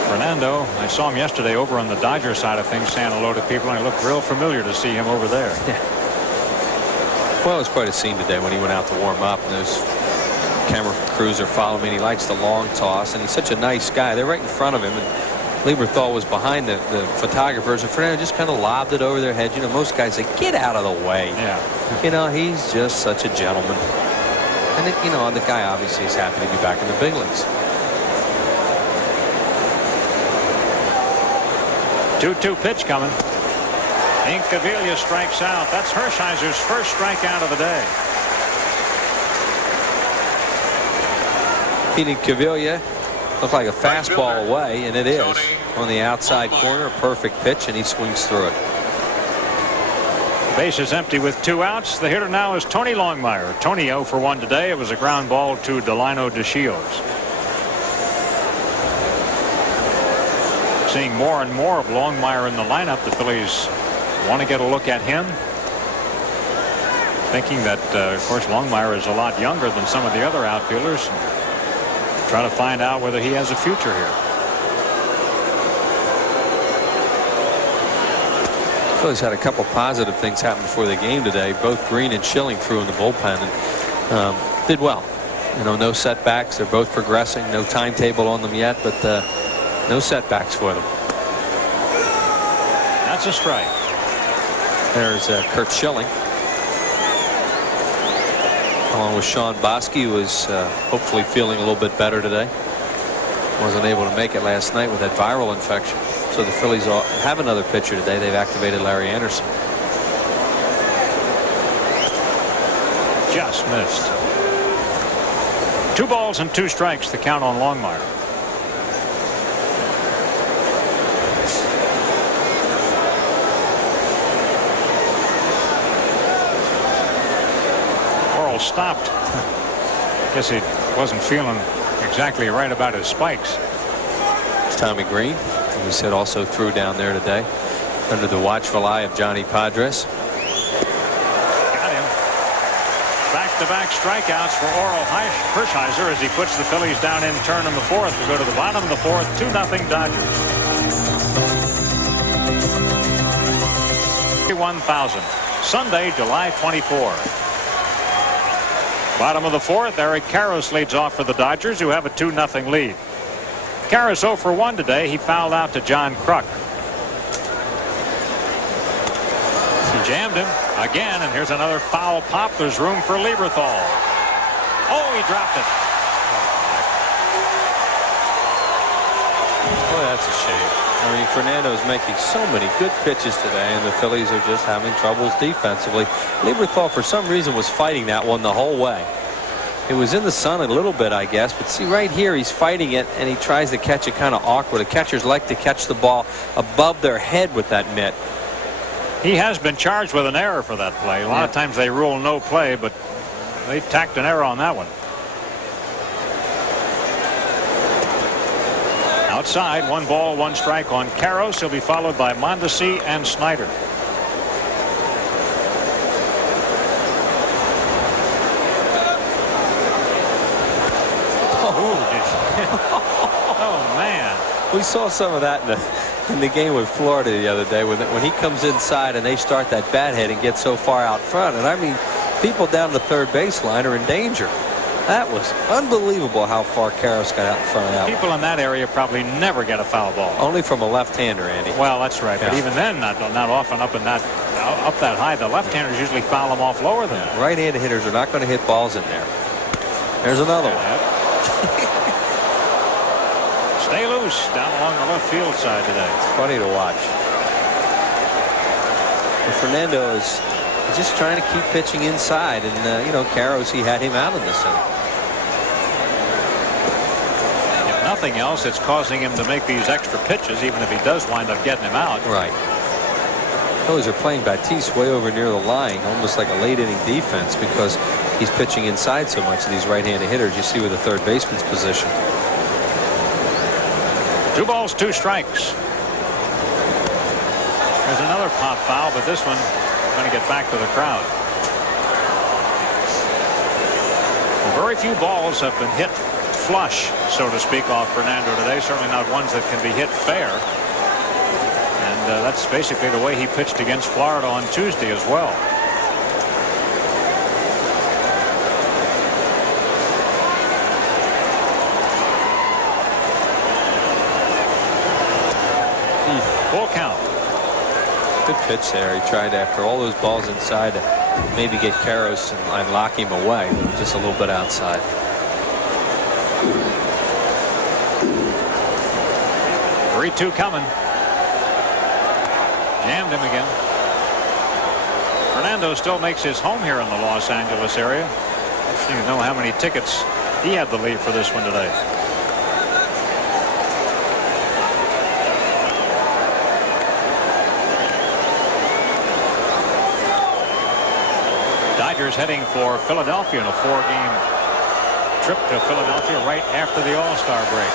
Fernando, I saw him yesterday over on the Dodger side of things saying hello to people, and it looked real familiar to see him over there. Yeah. Well, it was quite a scene today when he went out to warm up, and those camera crews are following him. He likes the long toss, and he's such a nice guy. They're right in front of him, and Lieberthal was behind the photographers, and Fernando just kind of lobbed it over their head. You know, most guys say, get out of the way. Yeah. You know, he's just such a gentleman. And, you know, the guy obviously is happy to be back in the big leagues. 2-2 pitch coming. Incaviglia strikes out. That's Hershiser's first strikeout of the day. Pete Incaviglia looked like a fastball away, and it is on the outside corner. A perfect pitch, and he swings through it. Base is empty with 2 outs. The hitter now is Tony Longmire. Tony 0 for 1 today. It was a ground ball to Delino DeShields. Seeing more and more of Longmire in the lineup. The Phillies want to get a look at him, thinking that of course Longmire is a lot younger than some of the other outfielders. Try to find out whether he has a future here. Phillies had a couple positive things happen before the game today. Both Green and Schilling threw in the bullpen and did well. You know, no setbacks. They're both progressing. No timetable on them yet, but no setbacks for them. That's a strike. There's Kurt Schilling, along with Sean Bosky, who was hopefully feeling a little bit better today. Wasn't able to make it last night with that viral infection. So the Phillies have another pitcher today. They've activated Larry Anderson. Just missed. 2 balls and 2 strikes. The count on Longmire. Stopped. Guess he wasn't feeling exactly right about his spikes. It's Tommy Green, who we said also threw down there today under the watchful eye of Johnny Padres. Got him. Back back-to-back strikeouts for Orel Hershisher as he puts the Phillies down in turn in the fourth. We go to the bottom of the fourth, 2-0 Dodgers. 1,000. Sunday, July 24. Bottom of the fourth, Eric Karros leads off for the Dodgers, who have a 2-0 lead. Karros 0 for 1 today. He fouled out to John Kruk. He jammed him again, and here's another foul pop. There's room for Lieberthal. Oh, he dropped it. Oh, that's a shame. I mean, Fernando's making so many good pitches today, and the Phillies are just having troubles defensively. Lieberthal, for some reason, was fighting that one the whole way. It was in the sun a little bit, I guess, but see right here, he's fighting it, and he tries to catch it kind of awkward. The catchers like to catch the ball above their head with that mitt. He has been charged with an error for that play. A lot of times they rule no play, but they tacked an error on that one. Outside, 1 ball, 1 strike on Karros. He'll be followed by Mondesi and Schneider. Oh, man. We saw some of that in the game with Florida the other day when he comes inside and they start that bat hit and get so far out front. And I mean, people down the third baseline are in danger. That was unbelievable how far Karros got out in front of that. People in that area probably never get a foul ball. Only from a left-hander, Andy. Well, that's right. Yeah. But even then, not often up that high. The left-handers usually foul them off lower than that. Right-handed hitters are not going to hit balls in there. There's another one. Stay loose down along the left field side today. It's funny to watch. But Fernando is just trying to keep pitching inside, and you know, Karros, he had him out in this inning. If nothing else, it's causing him to make these extra pitches, even if he does wind up getting him out. Right. Phillies are playing Batiste way over near the line, almost like a late inning defense, because he's pitching inside so much of these right-handed hitters. You see with the third baseman's position. 2 balls, 2 strikes. There's another pop foul, but this one going to get back to the crowd. Well, very few balls have been hit flush, so to speak, off Fernando today. Certainly not ones that can be hit fair. And that's basically the way he pitched against Florida on Tuesday as well. Full count. Good pitch there. He tried, after all those balls inside, to maybe get Karros and lock him away, just a little bit outside. Three-2 coming. Jammed him again. Fernando still makes his home here in the Los Angeles area. Interesting to know how many tickets he had the lead for this one today. Dodgers heading for Philadelphia in a 4-game trip to Philadelphia right after the All-Star break.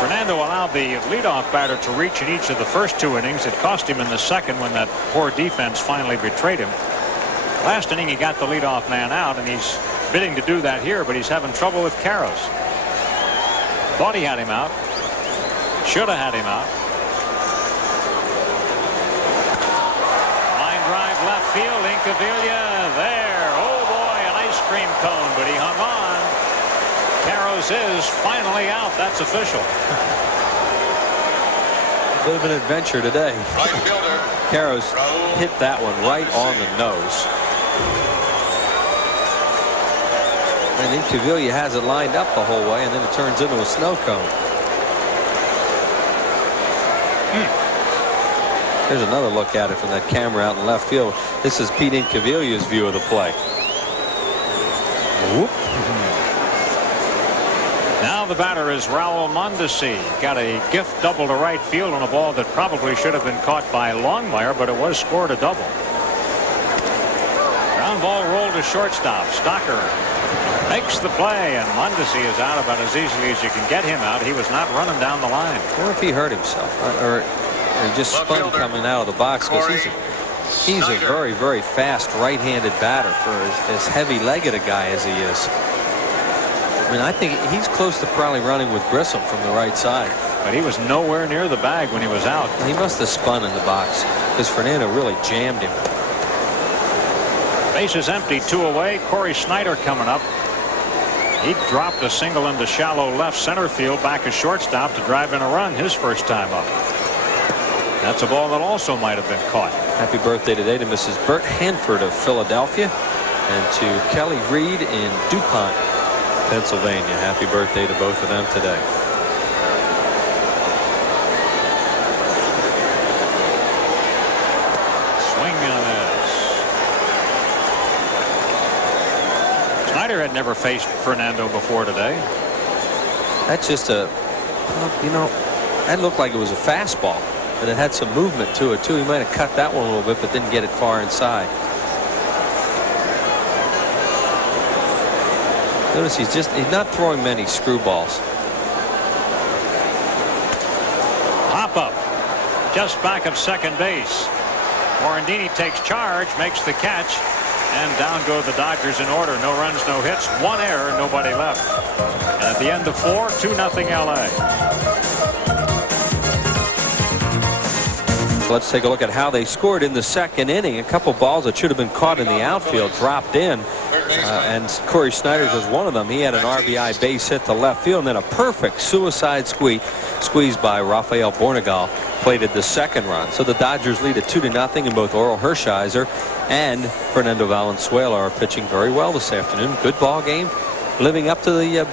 Fernando allowed the leadoff batter to reach in each of the first 2 innings. It cost him in the second when that poor defense finally betrayed him. Last inning, he got the leadoff man out, and he's bidding to do that here, but he's having trouble with Karros. Thought he had him out. Should have had him out. Line drive left field. Incaviglia there. Oh boy, an ice cream cone, but he hung on. Karros is finally out. That's official. A bit of an adventure today. Right fielder. Karros hit that one right on the nose. And Incaviglia has it lined up the whole way, and then it turns into a snow cone. Here's another look at it from that camera out in left field. This is Pete Incaviglia's view of the play. Whoop. Now the batter is Raul Mondesi. Got a gift double to right field on a ball that probably should have been caught by Longmire, but it was scored a double. Ground ball rolled to shortstop. Stocker makes the play, and Mondesi is out about as easily as you can get him out. He was not running down the line. I wonder if he hurt himself or he just spun coming out of the box, because he's a very, very fast right-handed batter for as heavy-legged a guy as he is. I mean, I think he's close to probably running with Grissom from the right side. But he was nowhere near the bag when he was out. He must have spun in the box, because Fernando really jammed him. Bases empty, 2 away. Cory Schneider coming up. He dropped a single into shallow left center field, back a shortstop to drive in a run his first time up. That's a ball that also might have been caught. Happy birthday today to Mrs. Bert Hanford of Philadelphia, and to Kelly Reed in DuPont, Pennsylvania. Happy birthday to both of them today. Swing on this. Schneider had never faced Fernando before today. That's just a, you know, that looked like it was a fastball, but it had some movement to it too. He might have cut that one a little bit, but didn't get it far inside. Notice he's not throwing many screwballs. Hop up just back of second base. Morandini takes charge, makes the catch, and down go the Dodgers in order. No runs, no hits, 1 error, nobody left. And at the end of 4, 2-0 LA. Let's take a look at how they scored in the second inning. A couple balls that should have been caught in the outfield dropped in, and Cory Schneider was one of them. He had an RBI base hit to left field, and then a perfect suicide squeeze by Rafael Bornegal plated the second run. So the Dodgers lead at 2-0, and both Orel Hershiser and Fernando Valenzuela are pitching very well this afternoon. Good ball game, living up to the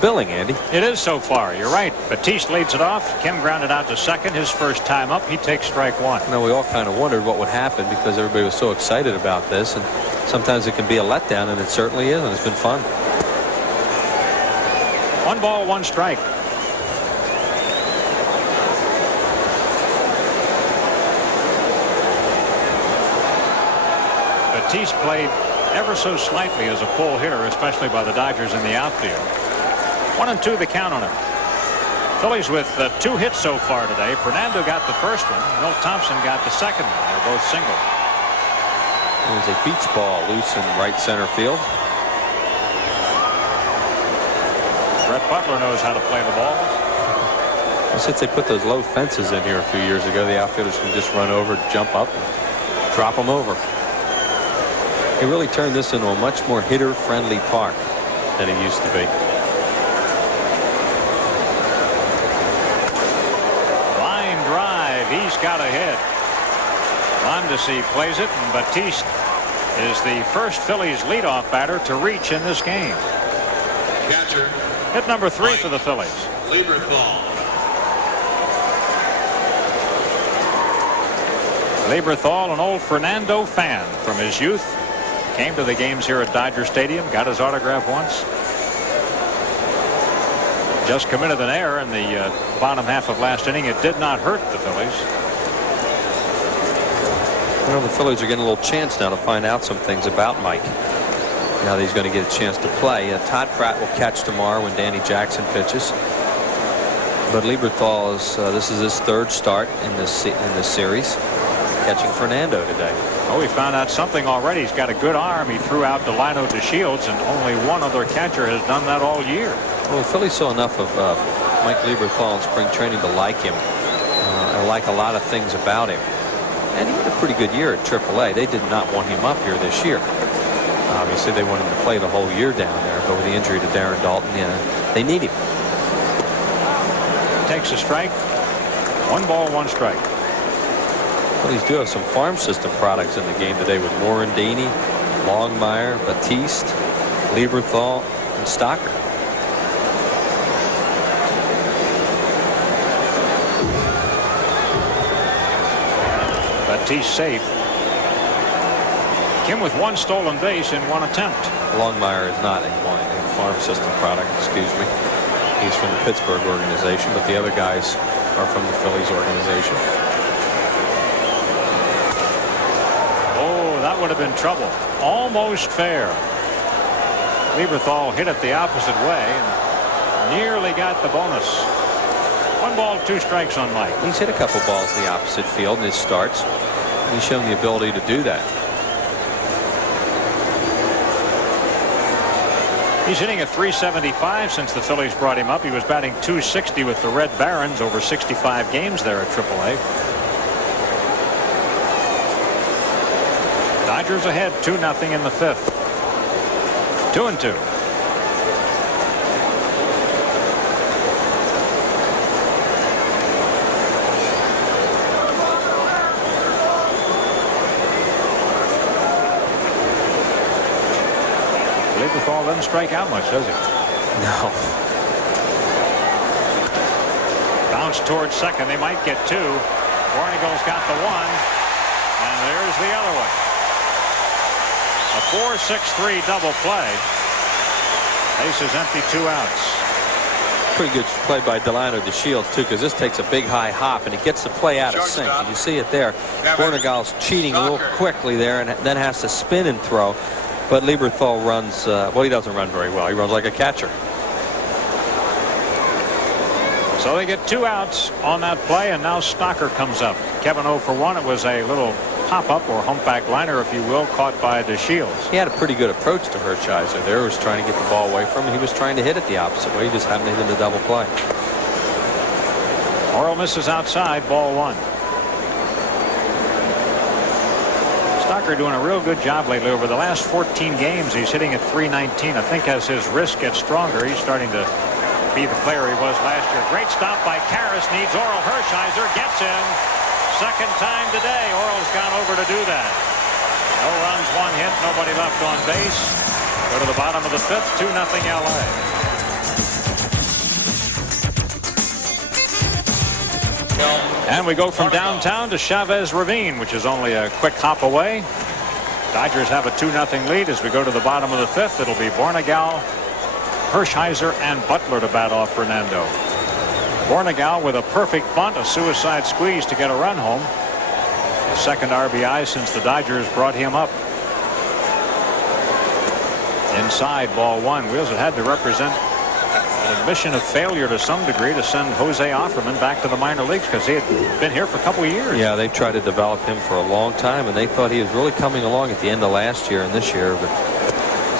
billing, Andy. It is so far. You're right. Batiste leads it off. Kim grounded out to second. His first time up. He takes strike 1. Now, we all kind of wondered what would happen, because everybody was so excited about this, and sometimes it can be a letdown, and it certainly is, and it's been fun. 1 ball, 1 strike. Batiste played ever so slightly as a pull hitter, especially by the Dodgers in the outfield. 1-2 the count on him. Phillies with 2 hits so far today. Fernando got the first one. Milt Thompson got the second one. They're both single. There's a beach ball loose in right center field. Brett Butler knows how to play the ball. Since they put those low fences in here a few years ago, the outfielders can just run over, jump up, and drop them over. He really turned this into a much more hitter-friendly park than it used to be. He's got a hit. Mondesi plays it, and Batiste is the first Phillies leadoff batter to reach in this game. Catcher. Hit number 3 for the Phillies. Lieberthal, an old Fernando fan from his youth, came to the games here at Dodger Stadium, got his autograph once. Just committed an error in the bottom half of last inning. It did not hurt the Phillies. Well, the Phillies are getting a little chance now to find out some things about Mike. Now that he's going to get a chance to play. Todd Pratt will catch tomorrow when Danny Jackson pitches. But Lieberthal is this is his 3rd start in this series, catching Fernando today. Oh, we found out something already. He's got a good arm. He threw out Delino to Shields, and only one other catcher has done that all year. Well, the Phillies saw enough of Mike Lieberthal in spring training to like him. I like a lot of things about him. And he had a pretty good year at AAA. They did not want him up here this year. Obviously, they wanted him to play the whole year down there, but with the injury to Darren Dalton, they need him. Takes a strike. 1 ball, 1 strike. Phillies do have some farm system products in the game today with Morandini, Longmire, Batiste, Lieberthal, and Stocker. Batiste safe. Kim with 1 stolen base in 1 attempt. Longmire is not a farm system product, excuse me. He's from the Pittsburgh organization, but the other guys are from the Phillies organization. Oh, that would have been trouble. Almost fair. Lieberthal hit it the opposite way and nearly got the bonus. 1 ball, 2 strikes on Mike. He's hit a couple balls in the opposite field in his starts. He's shown the ability to do that. He's hitting at .375 since the Phillies brought him up. He was batting .260 with the Red Barons over 65 games there at AAA. Dodgers ahead 2-0 in the 5th. 2-2. Lieberthal doesn't strike out much, does he? No. Bounce towards second. They might get 2. Bornigal's got the 1. And there's the other one. A 4-6-3 double play. Base is empty, 2 outs. Pretty good play by Delano DeShields too, because this takes a big high hop and it gets the play out of sync. And you see it there. Bornigal's cheating a little quickly there and then has to spin and throw. But Lieberthal runs, well, he doesn't run very well. He runs like a catcher. So they get 2 outs on that play, and now Stocker comes up. Kevin 0 for 1. It was a little pop-up or humpback liner, if you will, caught by DeShields. He had a pretty good approach to Hershiser there. He was trying to get the ball away from him. He was trying to hit it the opposite way. He just happened to hit the double play. Orel misses outside, ball 1. Stocker doing a real good job lately. Over the last 14 games, he's hitting at .319. I think as his wrist gets stronger, he's starting to be the player he was last year. Great stop by Karras. Needs Orel. Hershiser gets in. Second time today. Orel's gone over to do that. No runs, 1 hit, nobody left on base. Go to the bottom of the 5th. 2-0 LA. And we go from downtown to Chavez Ravine, which is only a quick hop away. Dodgers have a 2-0 lead as we go to the bottom of the 5th. It'll be Bornigal, Hershiser, and Butler to bat off Fernando. Bornigal with a perfect bunt, a suicide squeeze to get a run home. His second RBI since the Dodgers brought him up. Inside, ball 1. Wheels, it had to represent an admission of failure to some degree to send Jose Offerman back to the minor leagues, because he had been here for a couple of years. Yeah, they've tried to develop him for a long time, and they thought he was really coming along at the end of last year and this year. But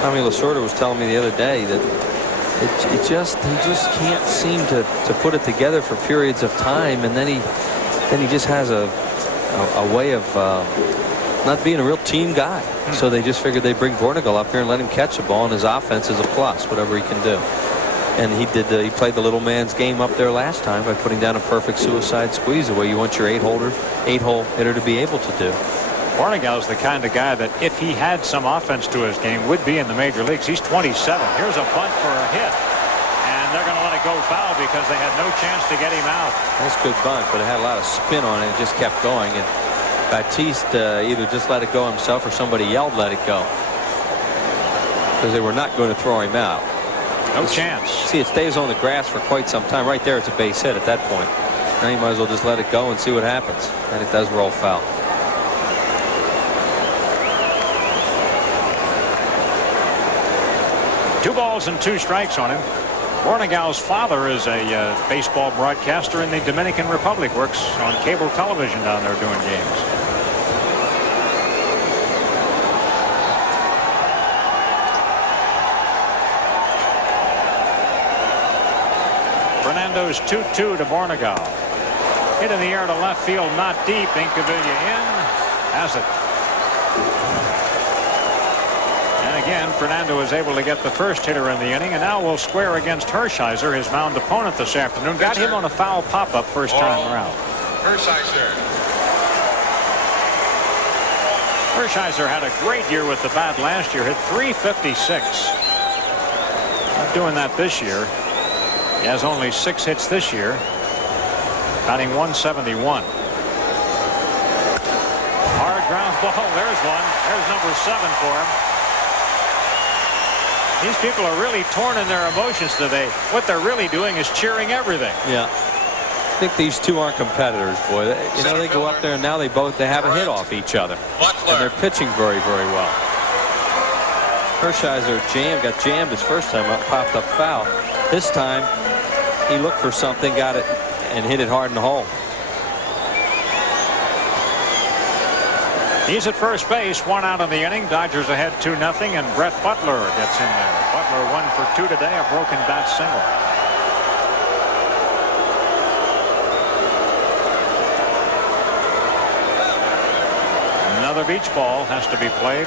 Tommy Lasorda was telling me the other day that he just can't seem to put it together for periods of time, and then he just has a way of not being a real team guy. So they just figured they'd bring Bornigal up here and let him catch the ball, and his offense is a plus, whatever he can do. And he played the little man's game up there last time by putting down a perfect suicide squeeze, the way you want your 8-hole hitter to be able to do. Bornigal is the kind of guy that if he had some offense to his game would be in the major leagues. He's 27. Here's a bunt for a hit, and they're going to let it go foul because they had no chance to get him out. That's a good bunt, but it had a lot of spin on it. It just kept going, and Batiste either just let it go himself or somebody yelled let it go, because they were not going to throw him out. No chance. See, it stays on the grass for quite some time. Right there, it's a base hit at that point. Now you might as well just let it go and see what happens. And it does roll foul. Two balls and 2 strikes on him. Bornigal's father is a baseball broadcaster in the Dominican Republic. Works on cable television down there doing games. Fernando's 2-2 to Bornigal. Hit in the air to left field, not deep. Incaviglia in. Has it. And again, Fernando is able to get the first hitter in the inning, and now will square against Hershiser, his mound opponent this afternoon. Got him on a foul pop-up first time around. Hershiser had a great year with the bat last year. Hit .356. Not doing that this year. He has only 6 hits this year, batting .171. Hard ground ball. There's one. There's number 7 for him. These people are really torn in their emotions today. What they're really doing is cheering everything. Yeah. I think these two aren't competitors, boy. You know, they go up there and now they have a hit off each other. and they're pitching very, very well. Hershiser got jammed his first time up, popped up foul. This time he looked for something, got it, and hit it hard in the hole. He's at first base, 1 out in the inning. Dodgers ahead 2-0, and Brett Butler gets in there. Butler 1 for 2 today, a broken bat single. Another beach ball has to be played.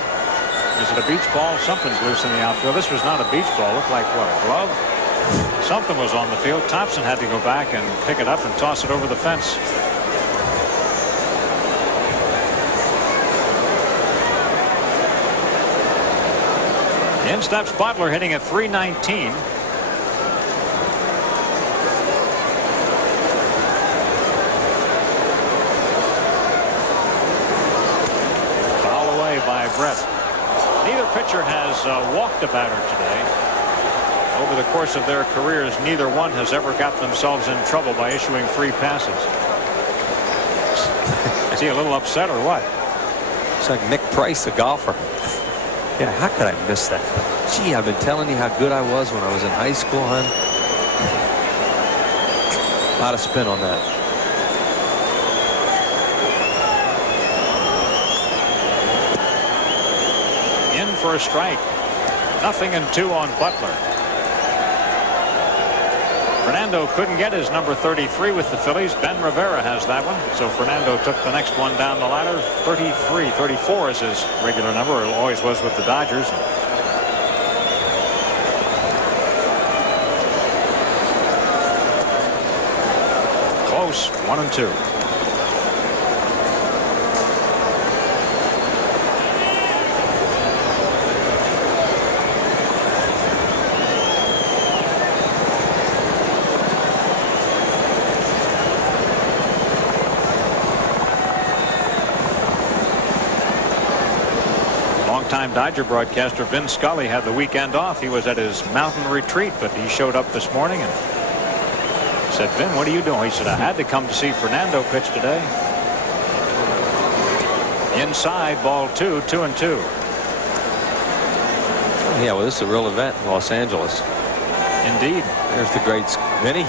Is it a beach ball? Something's loose in the outfield. This was not a beach ball. Looked like, what, a glove? Something was on the field. Thompson had to go back and pick it up and toss it over the fence. In steps Butler, hitting at .319. Foul away by Brett. Neither pitcher has walked a batter today. Over the course of their careers, neither one has ever got themselves in trouble by issuing free passes. Is he a little upset or what? It's like Nick Price, the golfer. Yeah, how could I miss that? Gee, I've been telling you how good I was when I was in high school, hon. A lot of spin on that. In for a strike. 0-2 on Butler. Fernando couldn't get his number 33 with the Phillies. Ben Rivera has that one. So Fernando took the next one down the ladder. 34 is his regular number. It always was with the Dodgers. Close. 1-2. Longtime Dodger broadcaster Vin Scully had the weekend off. He was at his mountain retreat, but he showed up this morning and said, "Vin, what are you doing?" He said, "I had to come to see Fernando pitch today." Inside, ball 2, 2-2. Yeah, well, this is a real event in Los Angeles. Indeed. There's the great Vinny.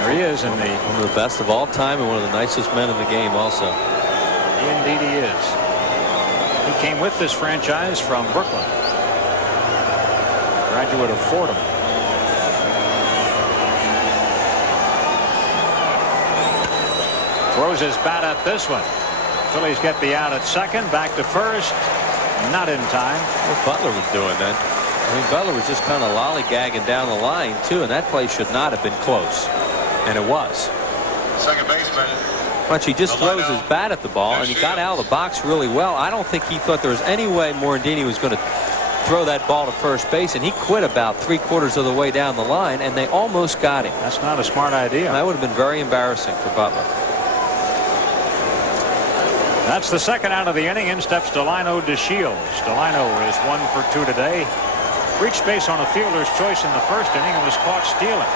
There he is, in the one of the best of all time and one of the nicest men in the game also. Indeed he is. He came with this franchise from Brooklyn. Graduate of Fordham. Throws his bat at this one. Phillies get the out at second. Back to first. Not in time. What Butler was doing then. I mean, Butler was just kind of lollygagging down the line too, and that play should not have been close, and it was. Second baseman. But he just throws his bat at the ball, and he got out of the box really well. I don't think he thought there was any way Morandini was going to throw that ball to first base, and he quit about 3/4 of the way down the line, and they almost got him. That's not a smart idea. And that would have been very embarrassing for Butler. That's the second out of the inning. In steps Delino DeShields. Delino is 1 for 2 today. Reached base on a fielder's choice in the first inning and was caught stealing.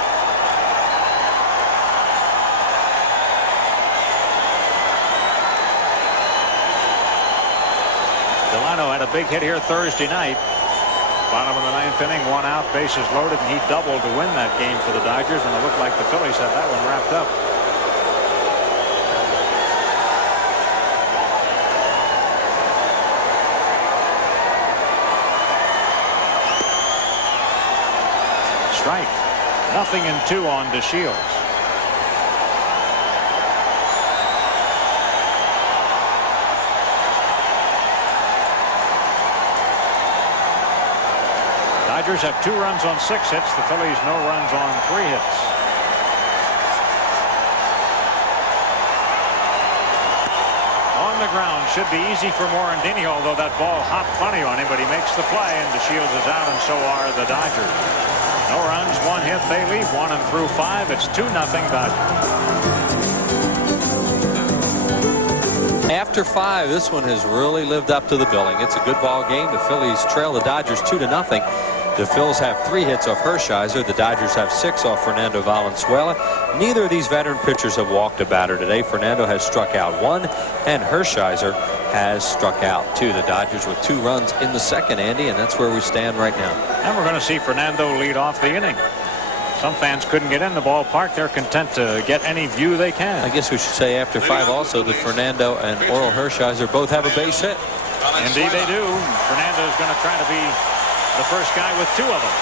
Delino had a big hit here Thursday night. Bottom of the 9th inning, 1 out, bases loaded, and he doubled to win that game for the Dodgers, and it looked like the Phillies had that one wrapped up. Strike. 0-2 on DeShields. Dodgers have 2 runs on 6 hits. The Phillies no runs on 3 hits. On the ground should be easy for Morandini, although that ball hopped funny on him, but he makes the play, and DeShields is out, and so are the Dodgers. No runs, 1 hit. They leave 1 and through 5. It's 2-0 Dodgers. After 5, this one has really lived up to the billing. It's a good ball game. The Phillies trail the Dodgers 2-0. The Phils have 3 hits off Hershiser. The Dodgers have 6 off Fernando Valenzuela. Neither of these veteran pitchers have walked a batter today. Fernando has struck out 1, and Hershiser has struck out too. The Dodgers with 2 runs in the second, Andy, and that's where we stand right now. And we're going to see Fernando lead off the inning. Some fans couldn't get in the ballpark. They're content to get any view they can. I guess we should say after 5 also that Fernando and Orel Hershisher both have a base hit. Indeed they do. Fernando's going to try to be the first guy with 2 of them.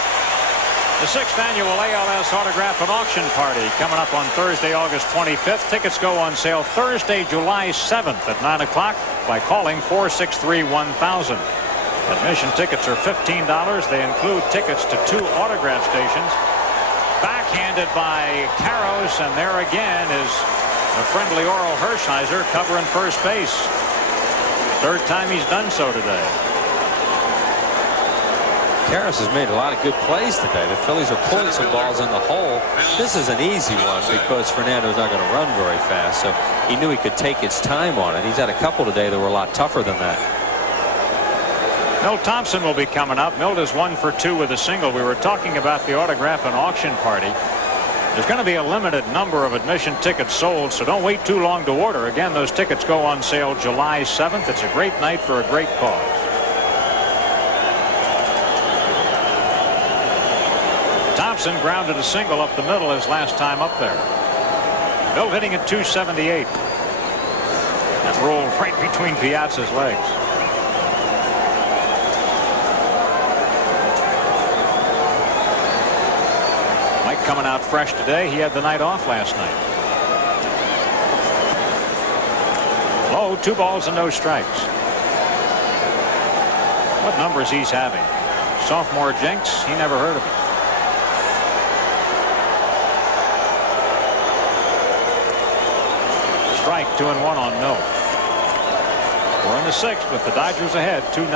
The 6th annual ALS Autograph and Auction Party coming up on Thursday, August 25th. Tickets go on sale Thursday, July 7th at 9 o'clock by calling 463-1000. Admission tickets are $15. They include tickets to 2 autograph stations. Backhanded by Karros, and there again is the friendly Orel Hershiser covering first base. 3rd time he's done so today. Karros has made a lot of good plays today. The Phillies are pulling some balls in the hole. This is an easy one because Fernando's not going to run very fast, so he knew he could take his time on it. He's had a couple today that were a lot tougher than that. Milt Thompson will be coming up. Milt is 1 for 2 with a single. We were talking about the autograph and auction party. There's going to be a limited number of admission tickets sold, so don't wait too long to order. Again, those tickets go on sale July 7th. It's a great night for a great cause. Thompson grounded a single up the middle his last time up there. Milt hitting at .278. That rolled right between Piazza's legs. Mike coming out fresh today. He had the night off last night. Low, 2 balls and no strikes. What numbers he's having. Sophomore Jenks, he never heard of it. Strike, 2-1 on Milt. We're in the 6th, but the Dodgers ahead 2-0.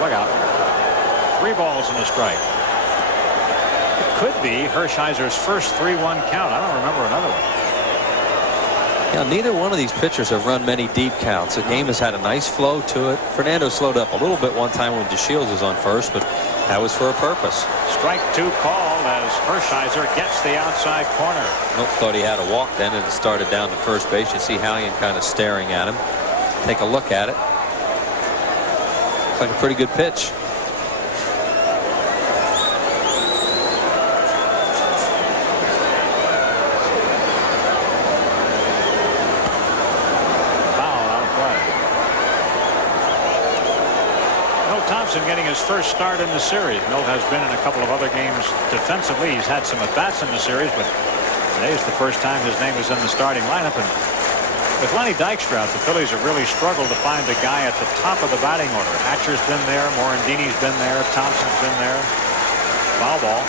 Look out. 3 balls and a strike. It could be Hershiser's first 3-1 count. I don't remember another one. Yeah, neither one of these pitchers have run many deep counts. The game has had a nice flow to it. Fernando slowed up a little bit one time when DeShields was on first, but that was for a purpose. Strike 2 called as Hershiser gets the outside corner. Milt thought he had a walk then and it started down to first base. You see Hallion kind of staring at him. Take a look at it. Looks like a pretty good pitch. Thompson getting his first start in the series. Milt has been in a couple of other games defensively. He's had some at-bats in the series, but today is the first time his name is in the starting lineup. And with Lenny Dykstra, the Phillies have really struggled to find a guy at the top of the batting order. Hatcher's been there, Morandini's been there, Thompson's been there. Foul ball.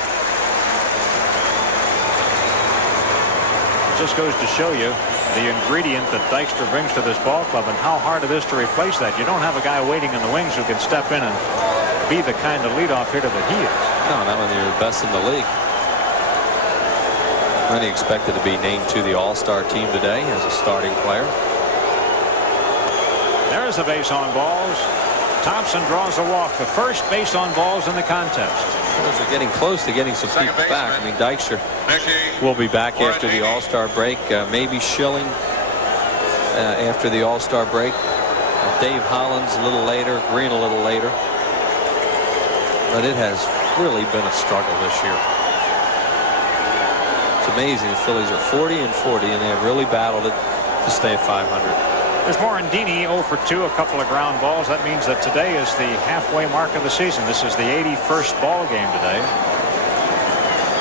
It just goes to show you the ingredient that Dykstra brings to this ball club and how hard it is to replace that. You don't have a guy waiting in the wings who can step in and be the kind of leadoff hitter that he is. No, not when you're the best in the league. Really expected to be named to the All-Star team today as a starting player. There's a base on balls. Thompson draws a walk. The first base on balls in the contest. Those are getting close to getting some people back. I mean, Dykstra will be back after the All-Star break. Maybe Schilling after the All-Star break. Dave Hollins a little later. Green a little later. But it has really been a struggle this year. It's amazing. The Phillies are 40-40, and they have really battled it to stay at 500. There's Morandini 0 for 2, a couple of ground balls. That means that today is the halfway mark of the season. This is the 81st ball game today.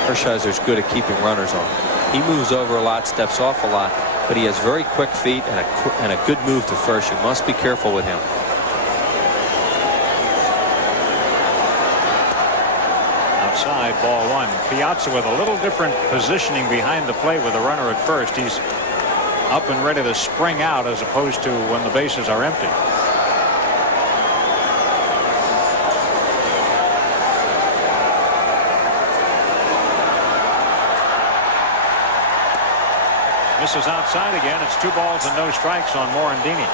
Hershiser's good at keeping runners on. He moves over a lot, steps off a lot, but he has very quick feet and a good move to first. You must be careful with him. Outside, ball 1. Piazza with a little different positioning behind the plate with a runner at first. He's up and ready to spring out as opposed to when the bases are empty. Misses outside again. It's 2 balls and no strikes on Morandini.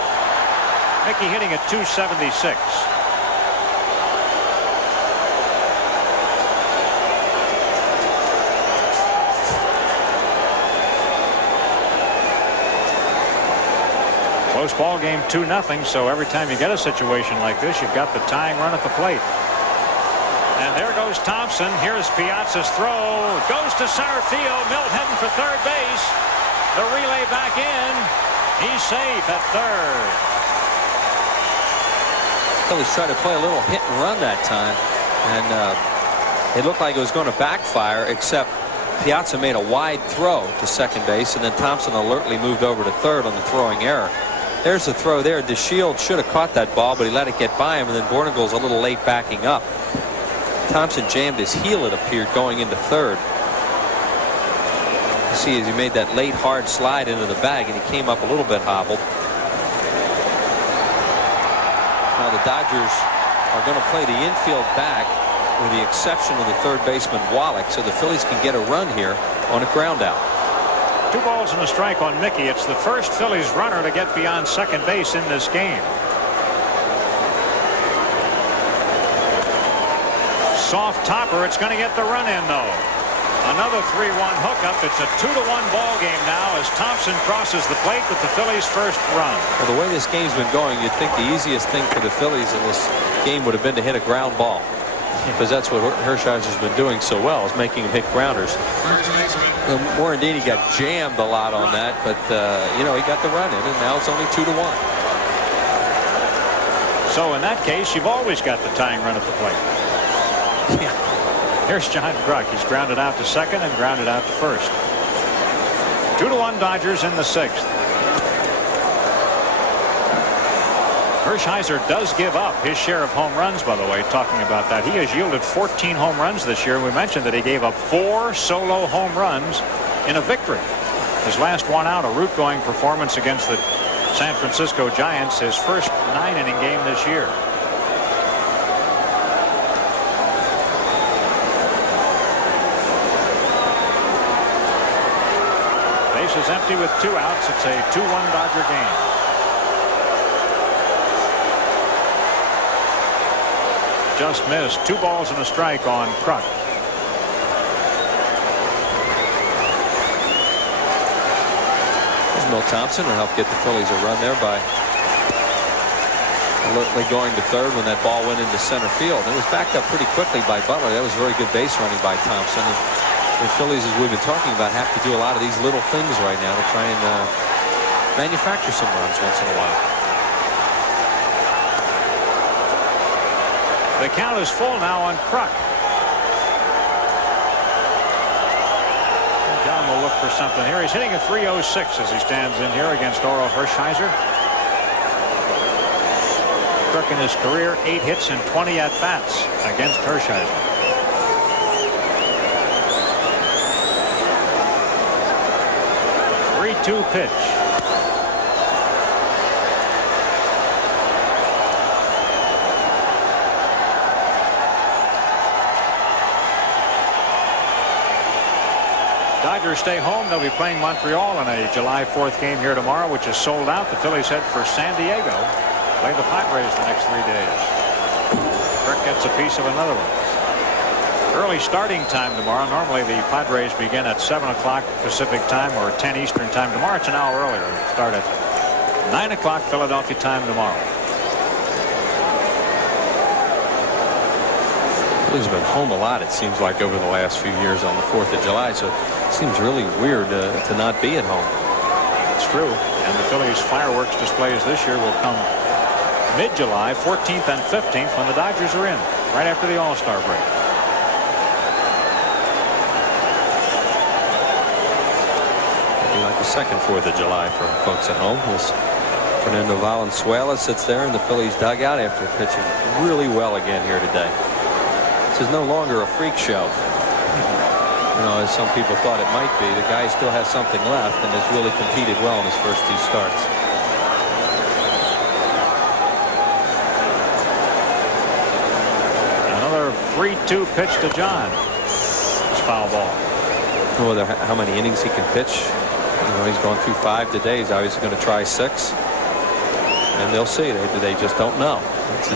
Mickey hitting at .276. Close ball game, 2-0. So every time you get a situation like this, you've got the tying run at the plate. And there goes Thompson. Here's Piazza's throw. Goes to center field. Milt heading for third base. The relay back in. He's safe at third. Phillies tried to play a little hit and run that time, and it looked like it was going to backfire, except Piazza made a wide throw to second base, and then Thompson alertly moved over to third on the throwing error. There's the throw there. DeShields should have caught that ball, but he let it get by him, and then Bornagle's a little late backing up. Thompson jammed his heel, it appeared, going into third. You see as he made that late hard slide into the bag, and he came up a little bit hobbled. Now the Dodgers are going to play the infield back with the exception of the third baseman Wallach, so the Phillies can get a run here on a ground out. 2 balls and a strike on Mickey. It's the first Phillies runner to get beyond second base in this game. Soft topper. It's going to get the run in, though. Another 3-1 hookup. It's a 2-1 ball game now as Thompson crosses the plate with the Phillies' first run. Well, the way this game's been going, you'd think the easiest thing for the Phillies in this game would have been to hit a ground ball, because that's what Hershiser's been doing so well, is making him hit grounders. Morandini got jammed a lot on that, but you know, he got the run in, and now it's only 2-1. So in that case, you've always got the tying run at the plate. Yeah. Here's John Kruk. He's grounded out to second and grounded out to first. 2-1 Dodgers in the 6th. Hershiser does give up his share of home runs, by the way, talking about that. He has yielded 14 home runs this year. We mentioned that he gave up 4 solo home runs in a victory. His last one out, a root-going performance against the San Francisco Giants, his first 9-inning game this year. Is empty with 2 outs. It's a 2-1 Dodger game. Just missed. 2 balls and a strike on Kruk. Milt Thompson will help get the Phillies a run there by alertly going to third when that ball went into center field. It was backed up pretty quickly by Butler. That was very good base running by Thompson. And the Phillies, as we've been talking about, have to do a lot of these little things right now to try and manufacture some runs once in a while. The count is full now on Kruk. John will look for something here. He's hitting a .306 as he stands in here against Orel Hershiser. Kruk in his career 8 hits and 20 at-bats against Hershiser. 3-2 pitch. Dodgers stay home. They'll be playing Montreal in a July 4th game here tomorrow, which is sold out. The Phillies head for San Diego. Play the Padres the next 3 days. Kirk gets a piece of another one. Early starting time tomorrow. Normally the Padres begin at 7 o'clock Pacific time or 10 Eastern time. Tomorrow it's an hour earlier. It'll start at 9 o'clock Philadelphia time tomorrow. Phillies have been home a lot, it seems like, over the last few years on the 4th of July, so it seems really weird to not be at home. It's true. And the Phillies fireworks displays this year will come mid-July, 14th and 15th, when the Dodgers are in, right after the All-Star break. The second 4th of July for folks at home. As Fernando Valenzula sits there in the Phillies dugout after pitching really well again here today. This is no longer a freak show, you know, as some people thought it might be. The guy still has something left and has really competed well in his first 2 starts. Another 3-2 pitch to John. It's foul ball. Whether how many innings he can pitch. You know, he's going through 5 today. He's obviously going to try 6, and they'll see. They just don't know. It's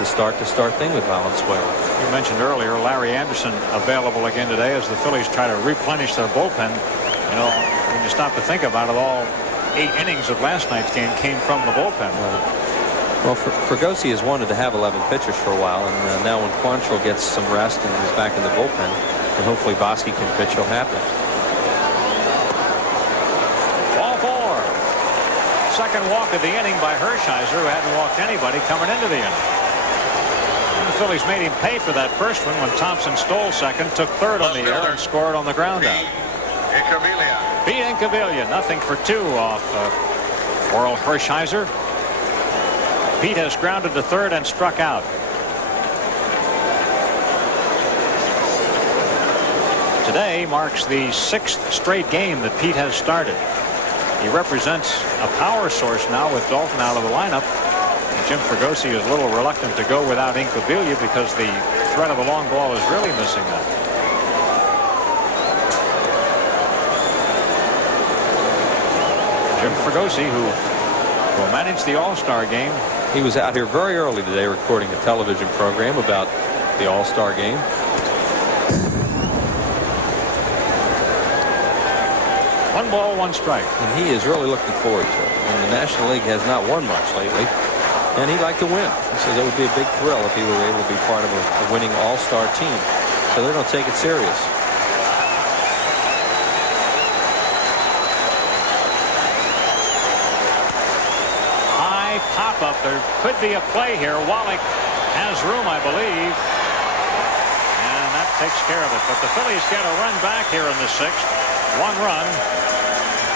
a start-to-start thing with Valenzuela. You mentioned earlier Larry Anderson available again today as the Phillies try to replenish their bullpen. You know, when you stop to think about it, all 8 innings of last night's game came from the bullpen. Well, Fregosi has wanted to have 11 pitchers for a while, and now when Quantrill gets some rest and is back in the bullpen, and hopefully Bosky can pitch, he'll have it. Ball 4. Second walk of the inning by Hershiser, who hadn't walked anybody coming into the inning. And the Phillies made him pay for that first one when Thompson stole second, took third on the air, and scored on the ground out. Beat Incaviglia, 0 for 2 off Orel Hershiser. Pete has grounded to third and struck out. Today marks the 6th straight game that Pete has started. He represents a power source now with Dalton out of the lineup. Jim Fregosi is a little reluctant to go without Incaviglia because the threat of the long ball is really missing that. Jim Fregosi, who will manage the All-Star game. He was out here very early today recording a television program about the All-Star game. One ball, one strike. And he is really looking forward to it. And the National League has not won much lately. And he'd like to win. He says it would be a big thrill if he were able to be part of a winning All-Star team. So they're going to take it serious. Pop up. There could be a play here. Wallach has room, I believe, and that takes care of it. But the Phillies get a run back here in the 6th. 1 run.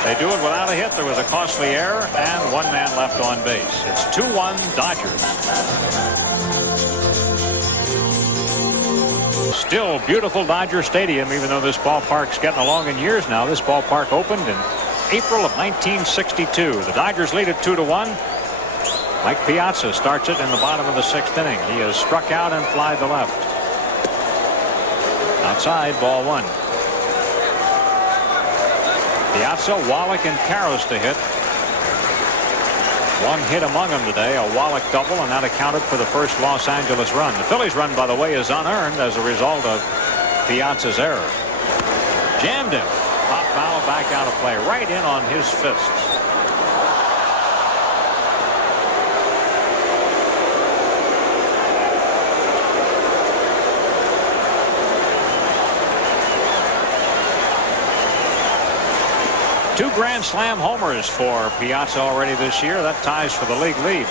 They do it without a hit. There was a costly error and 1 man left on base. It's 2-1 Dodgers. Still beautiful Dodger Stadium, even though this ballpark's getting along in years now. This ballpark opened in April of 1962. The Dodgers lead it 2-1. Mike Piazza starts it in the bottom of the 6th inning. He has struck out and flied to left. Outside, ball 1. Piazza, Wallach, and Karros to hit. 1 hit among them today, a Wallach double, and that accounted for the first Los Angeles run. The Phillies run, by the way, is unearned as a result of Piazza's error. Jammed him. Pop foul, back out of play, right in on his fists. Two Grand Slam homers for Piazza already this year. That ties for the league lead.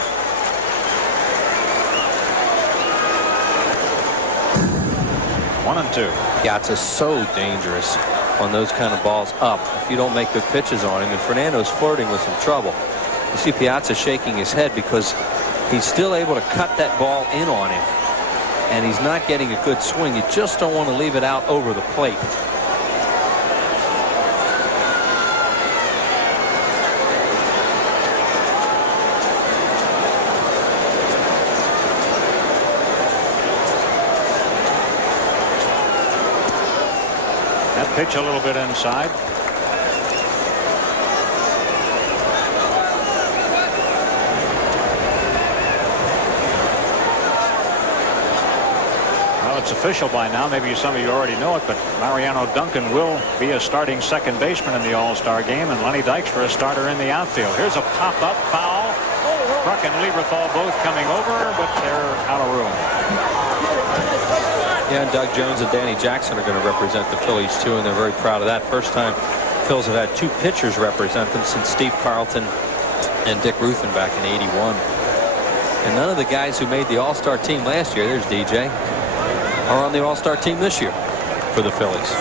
One and two. Piazza's so dangerous on those kind of balls up if you don't make good pitches on him. And Fernando's flirting with some trouble. You see Piazza shaking his head because he's still able to cut that ball in on him. And he's not getting a good swing. You just don't want to leave it out over the plate. Pitch a little bit inside. Well, it's official by now. Maybe some of you already know it, but Mariano Duncan will be a starting second baseman in the All-Star game, and Lenny Dykstra a starter in the outfield. Here's a pop-up foul. Bruck and Lieberthal both coming over, but they're out of room. Yeah, and Doug Jones and Danny Jackson are going to represent the Phillies too, and they're very proud of that. First time Phils have had 2 pitchers represent them since Steve Carlton and Dick Ruthin back in '81. And none of the guys who made the All-Star team last year, there's DJ, are on the All-Star team this year for the Phillies.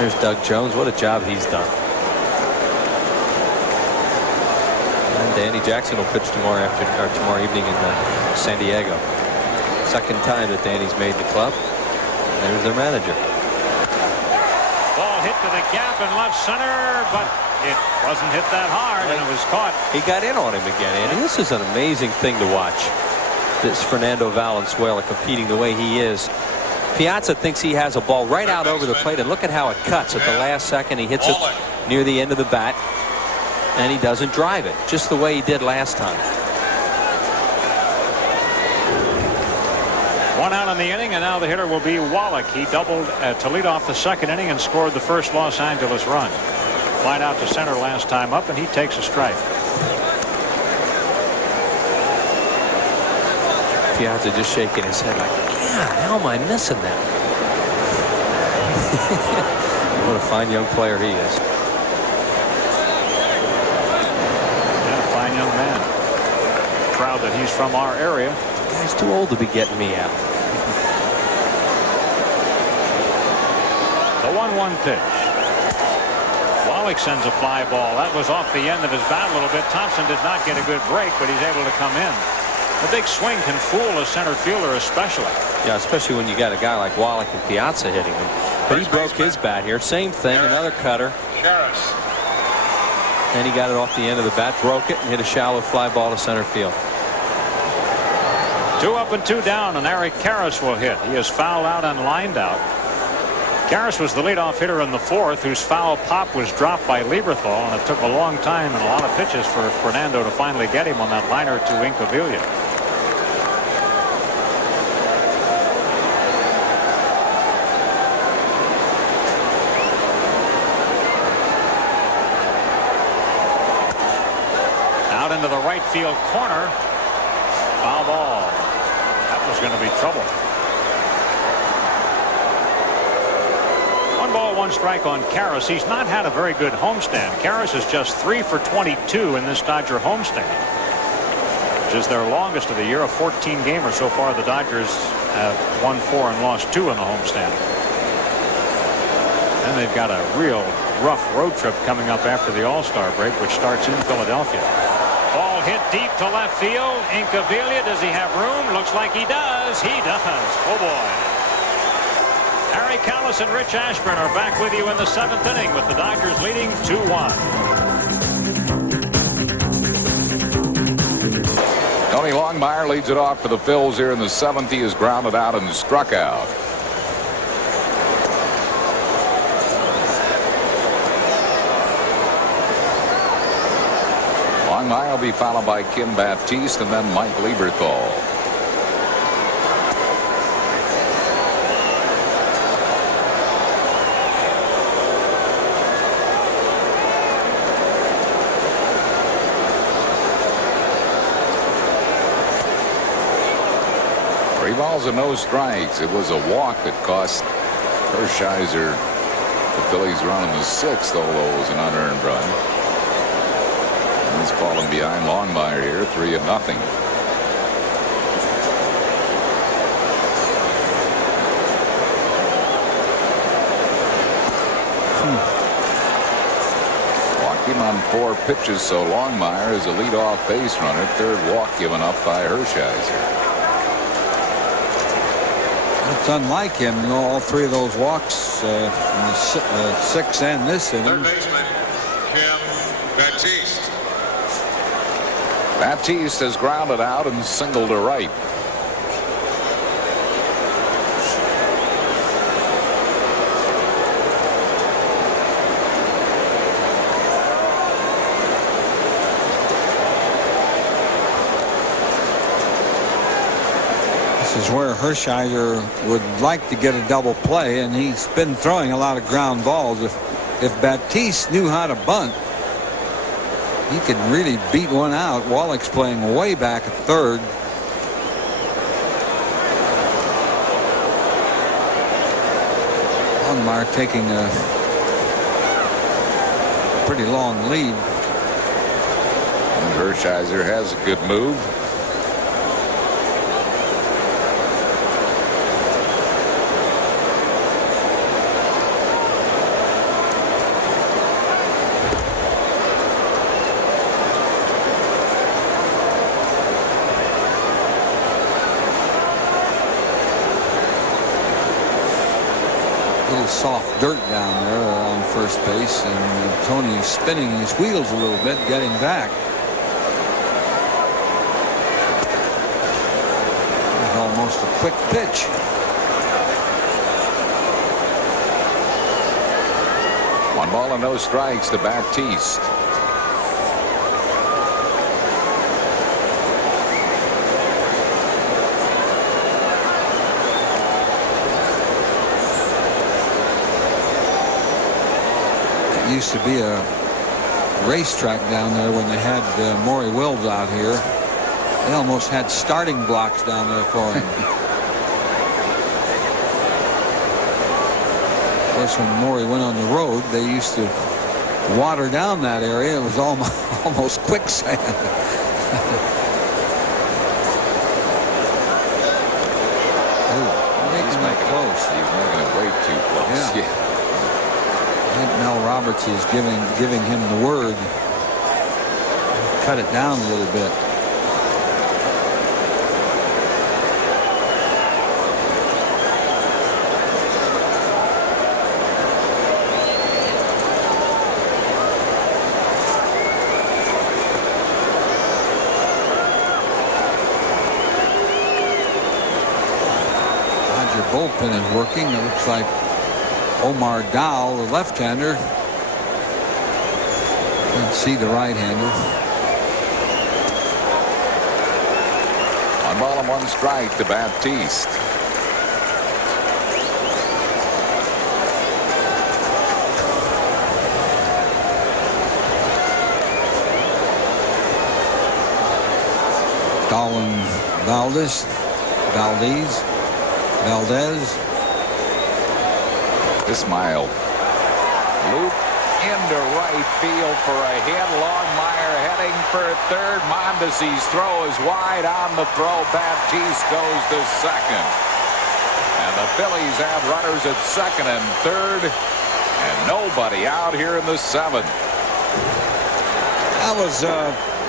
There's Doug Jones. What a job he's done. And Danny Jackson will pitch tomorrow evening in San Diego. Second time that Danny's made the club. There's their manager. Ball hit to the gap in left center, but it wasn't hit that hard, and it was caught. He got in on him again, Andy. This is an amazing thing to watch. This Fernando Valenzuela competing the way he is. Piazza thinks he has a ball right out over the plate, and look at how it cuts at the last second. He hits it near the end of the bat, and he doesn't drive it, just the way he did last time. 1 out in the inning, and now the hitter will be Wallach. He doubled to lead off the second inning and scored the first Los Angeles run. Flied out to center last time up, and he takes a strike. Piazza just shaking his head like, God, how am I missing that? What a fine young player he is. Yeah, fine young man. Proud that he's from our area. The guy's too old to be getting me out. The 1-1 pitch. Wallach sends a fly ball. That was off the end of his bat a little bit. Thompson did not get a good break, but he's able to come in. The big swing can fool a center fielder especially. Yeah, especially when you got a guy like Wallach and Piazza hitting him. But he broke his bat here. Same thing, another cutter. And he got it off the end of the bat, broke it, and hit a shallow fly ball to center field. 2 up and 2 down, and Eric Karras will hit. He is fouled out and lined out. Karras was the leadoff hitter in the 4th, whose foul pop was dropped by Lieberthal, and it took a long time and a lot of pitches for Fernando to finally get him on that liner to Incaviglia. Out into the right field corner. Foul ball. That was going to be trouble. 1 ball, 1 strike on Karras. He's not had a very good homestand. Karras is just 3 for 22 in this Dodger homestand, which is their longest of the year, a 14-gamer. So far, the Dodgers have won 4 and lost 2 in the homestand. And they've got a real rough road trip coming up after the All-Star break, which starts in Philadelphia. Ball hit deep to left field. Incaviglia, does he have room? Looks like he does. He does. Oh, boy. Harry Callis and Rich Ashburn are back with you in the 7th inning with the Dodgers leading 2-1. Tony Longmire leads it off for the Phils here in the 7th. He is grounded out and struck out. Longmire will be followed by Kim Baptiste and then Mike Lieberthal. Three balls and no strikes. It was a walk that cost Hershiser the Phillies run in the 6th, although it was an unearned run. And he's fallen behind Longmire here, 3-0. Walked him on 4 pitches, so Longmire is a leadoff base runner. 3rd walk given up by Hershiser. It's unlike him. You know, all 3 of those walks in the 6th and this inning. Third baseman, Kim Baptiste. Baptiste has grounded out and singled to right. This is where Hershiser would like to get a double play, and he's been throwing a lot of ground balls. If Baptiste knew how to bunt, he could really beat one out. Wallach's playing way back at 3rd. Longmire taking a pretty long lead. And Hershiser has a good move. Soft dirt down there on first base, and Tony is spinning his wheels a little bit, getting back. It was almost a quick pitch. One ball and no strikes to Baptiste. used to be a racetrack down there when they had Maury Wills out here. They almost had starting blocks down there for him. Of course, when Maury went on the road, they used to water down that area. It was almost quicksand. He's making it way too close. Yeah. I think Mel Roberts is giving him the word. Cut it down a little bit. Bullpen is working. It looks like Omar Dow, the left-hander. Can't see the right-hander. 1 ball and 1 strike to Baptiste. Dolan Valdez. Ismail. Loop into right field for a hit. Longmire heading for third. Mondesi's throw is wide on the throw. Baptiste goes to second. And the Phillies have runners at second and third. And nobody out here in the 7th. That was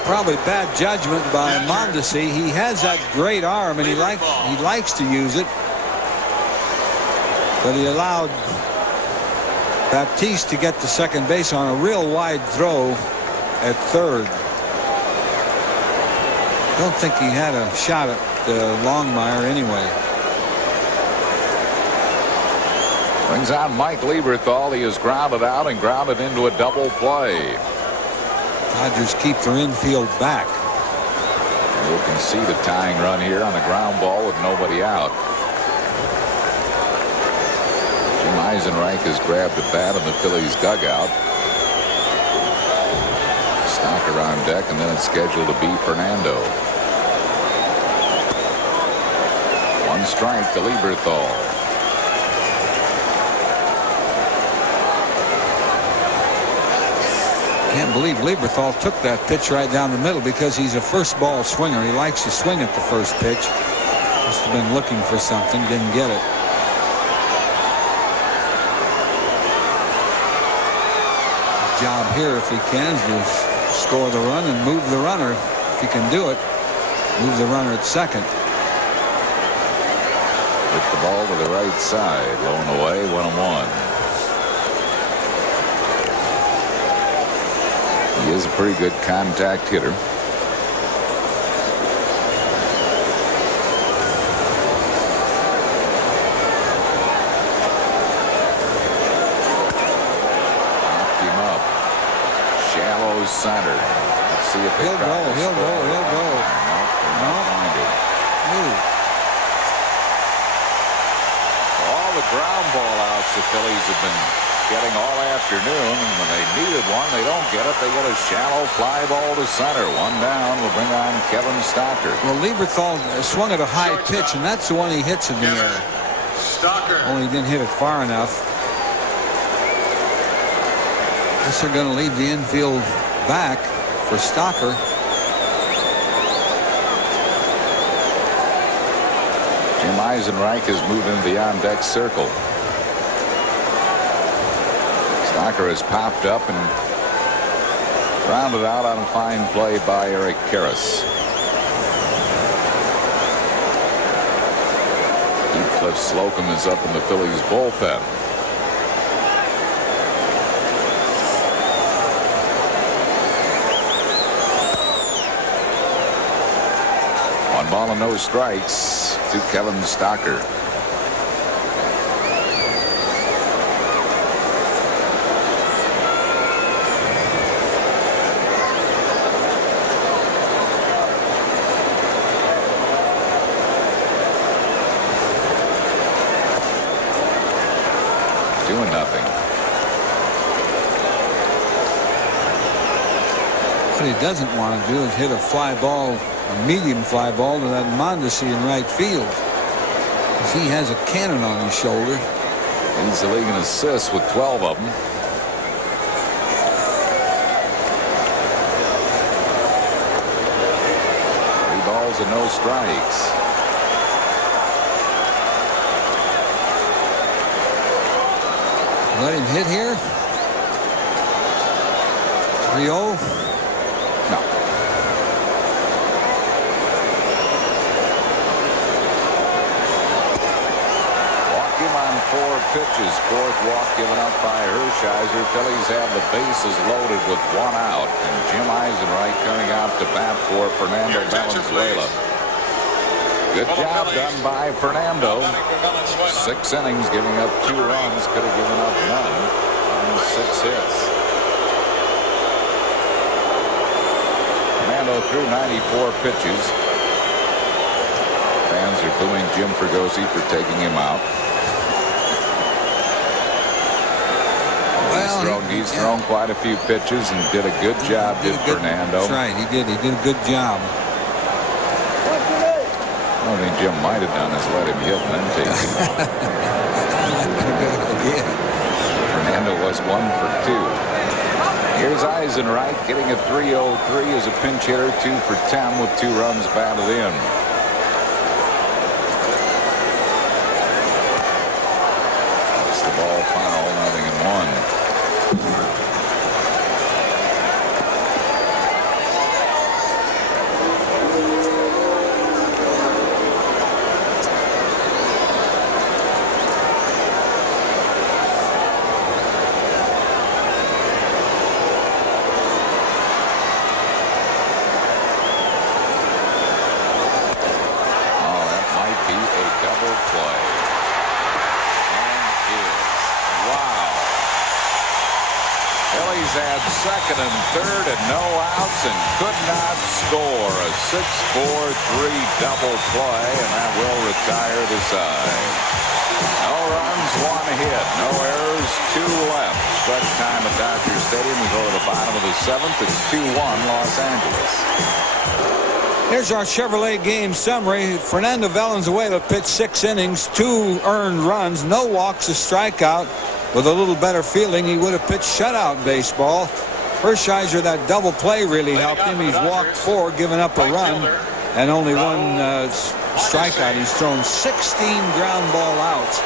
probably bad judgment by Mondesi. He has that great arm and he likes to use it. But he allowed Baptiste to get to second base on a real wide throw at third. Don't think he had a shot at Longmire anyway. Brings on Mike Lieberthal. He is grounded out and grounded into a double play. Dodgers keep their infield back. You can see the tying run here on a ground ball with nobody out. Jim Eisenreich has grabbed a bat in the Phillies dugout. Stocker on deck, and then it's scheduled to be Fernando. 1 strike to Lieberthal. Can't believe Lieberthal took that pitch right down the middle because he's a first ball swinger. He likes to swing at the first pitch. Must have been looking for something, didn't get it. Job here, if he can, is to score the run and move the runner. If he can do it, move the runner at second. Hit the ball to the right side, low and away, 1-1. He is a pretty good contact hitter. Knocked him up. Shallow center. Let's see if he'll go. He'll go. No. All the ground ball outs the Phillies have been getting all afternoon, and when they needed one, they don't get it. They get a shallow fly ball to center. 1 down will bring on Kevin Stocker. Well, Lieberthal swung at a high pitch, and that's the one he hits in the air. Only he didn't hit it far enough. Guess they're going to leave the infield back for Stocker. Jim Eisenreich has moved into the on-deck circle. Stocker has popped up and rounded out on a fine play by Eric Karras. Cliff Slocum is up in the Phillies bullpen. One ball and no strikes to Kevin Stocker. he doesn't want to do is hit a fly ball, a medium fly ball to that Mondesi in right field. He has a cannon on his shoulder. Leads the league in assists with 12 of them. 3 balls and no strikes. Let him hit here. 3-0. No. Walk him on 4 pitches. 4th walk given up by Hershiser. Phillies have the bases loaded with 1 out. And Jim Eisenreich coming out to bat for Fernando Valenzula. Good job done by Fernando. 6 innings, giving up 2 runs. Could have given up none on 6 hits. Fernando threw 94 pitches. Fans are booing Jim Fregosi for taking him out. Well, he's thrown quite a few pitches and did a good job, Fernando. That's right, he did a good job. The only thing Jim might have done is let him hit and then take him out. Fernando was 1 for 2. Here's Eisenreich getting a 3-0-3 as a pinch hitter, 2 for 10 with 2 runs batted in. That's the ball, final 0-1. Had second and third and no outs and could not score. A 6-4-3 double play, and that will retire the side. No runs, 1 hit, no errors, 2 left. Stretch time at Dodger Stadium. We go to the bottom of the 7th. It's 2-1 Los Angeles. Here's our Chevrolet game summary. Fernando Valenzuela pitched 6 innings, 2 earned runs, no walks, a strikeout. With a little better fielding, he would have pitched shutout baseball. Hershiser, that double play really helped him. He's walked 4, given up a run, and only 1 strikeout. He's thrown 16 ground ball outs,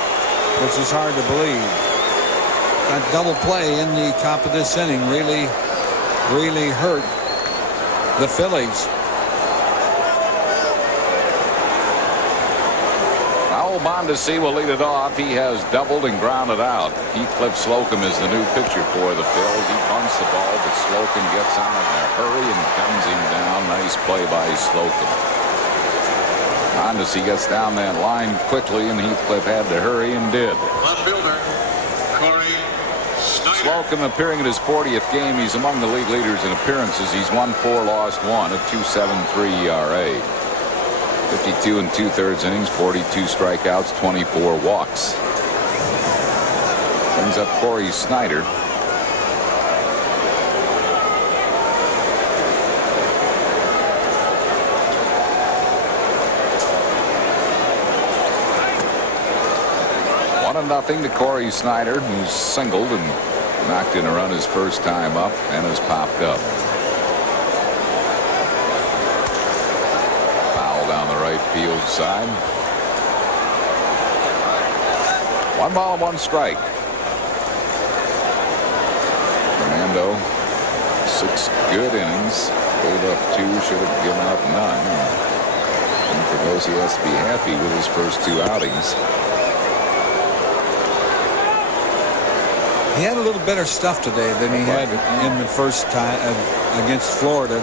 which is hard to believe. That double play in the top of this inning really hurt the Phillies. Mondesi will lead it off. He has doubled and grounded out. Heathcliff Slocum is the new pitcher for the Phils. He bunts the ball, but Slocum gets on it in a hurry and guns him down. Nice play by Slocum. Mondesi gets down that line quickly, and Heathcliff had to hurry and did. Left fielder, Cory Schneider. Slocum appearing in his 40th game. He's among the league leaders in appearances. He's won 4, lost 1 at 2.73 ERA. 52 2/3 innings, 42 strikeouts, 24 walks. Brings up Cory Schneider. One and nothing to Cory Schneider, who's singled and knocked in a run his first time up and has popped up. Field side. 1 ball and 1 strike. Fernando, 6 good innings. Gave up 2, should have given up none. And Fregosi has to be happy with his first 2 outings. He had a little better stuff today than he had in the first time against Florida.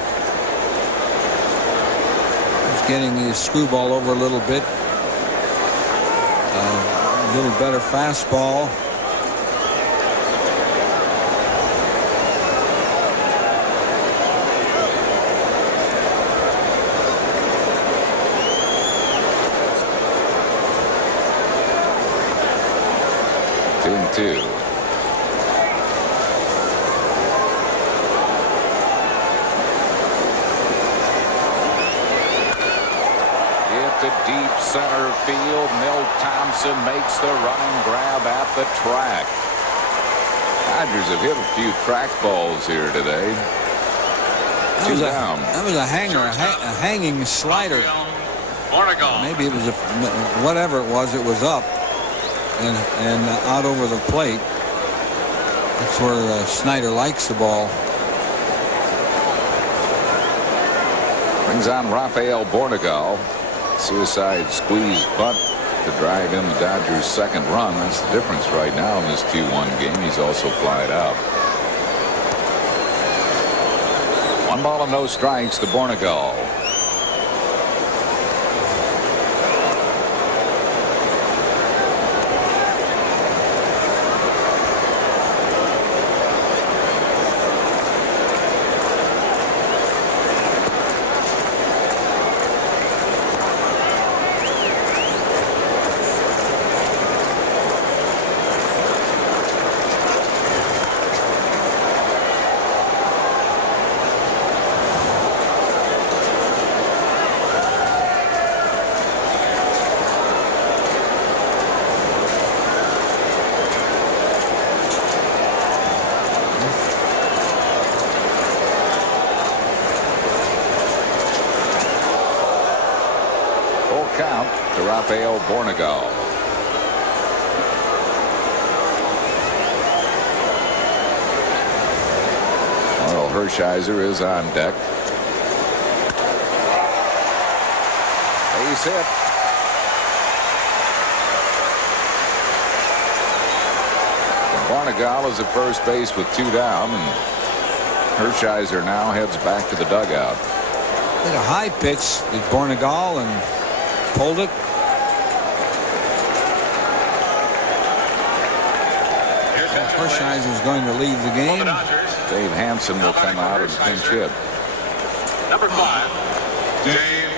Getting his screwball over a little bit. A little better fastball. Two and two. deep center field. Milt Thompson makes the running grab at the track. Dodgers have hit a few track balls here today. That was a hanger, a hanging slider. Maybe it was whatever it was up and out over the plate. That's where Schneider likes the ball. Brings on Rafael Bornegal. Suicide squeeze bunt to drive in the Dodgers' second run. That's the difference right now in this 2-1 game. He's also flied out. 1 ball and no strikes to Bornegal. Count to Rafael Bornegal. Orel Hershiser is on deck. Base hit. Bornegal is at first base with 2 down, and Hershiser now heads back to the dugout. Hit a high pitch at Bornegal and pulled it. Hershiser is going to leave the game. Dave Hansen will come out and pinch hit. Number 5, Dave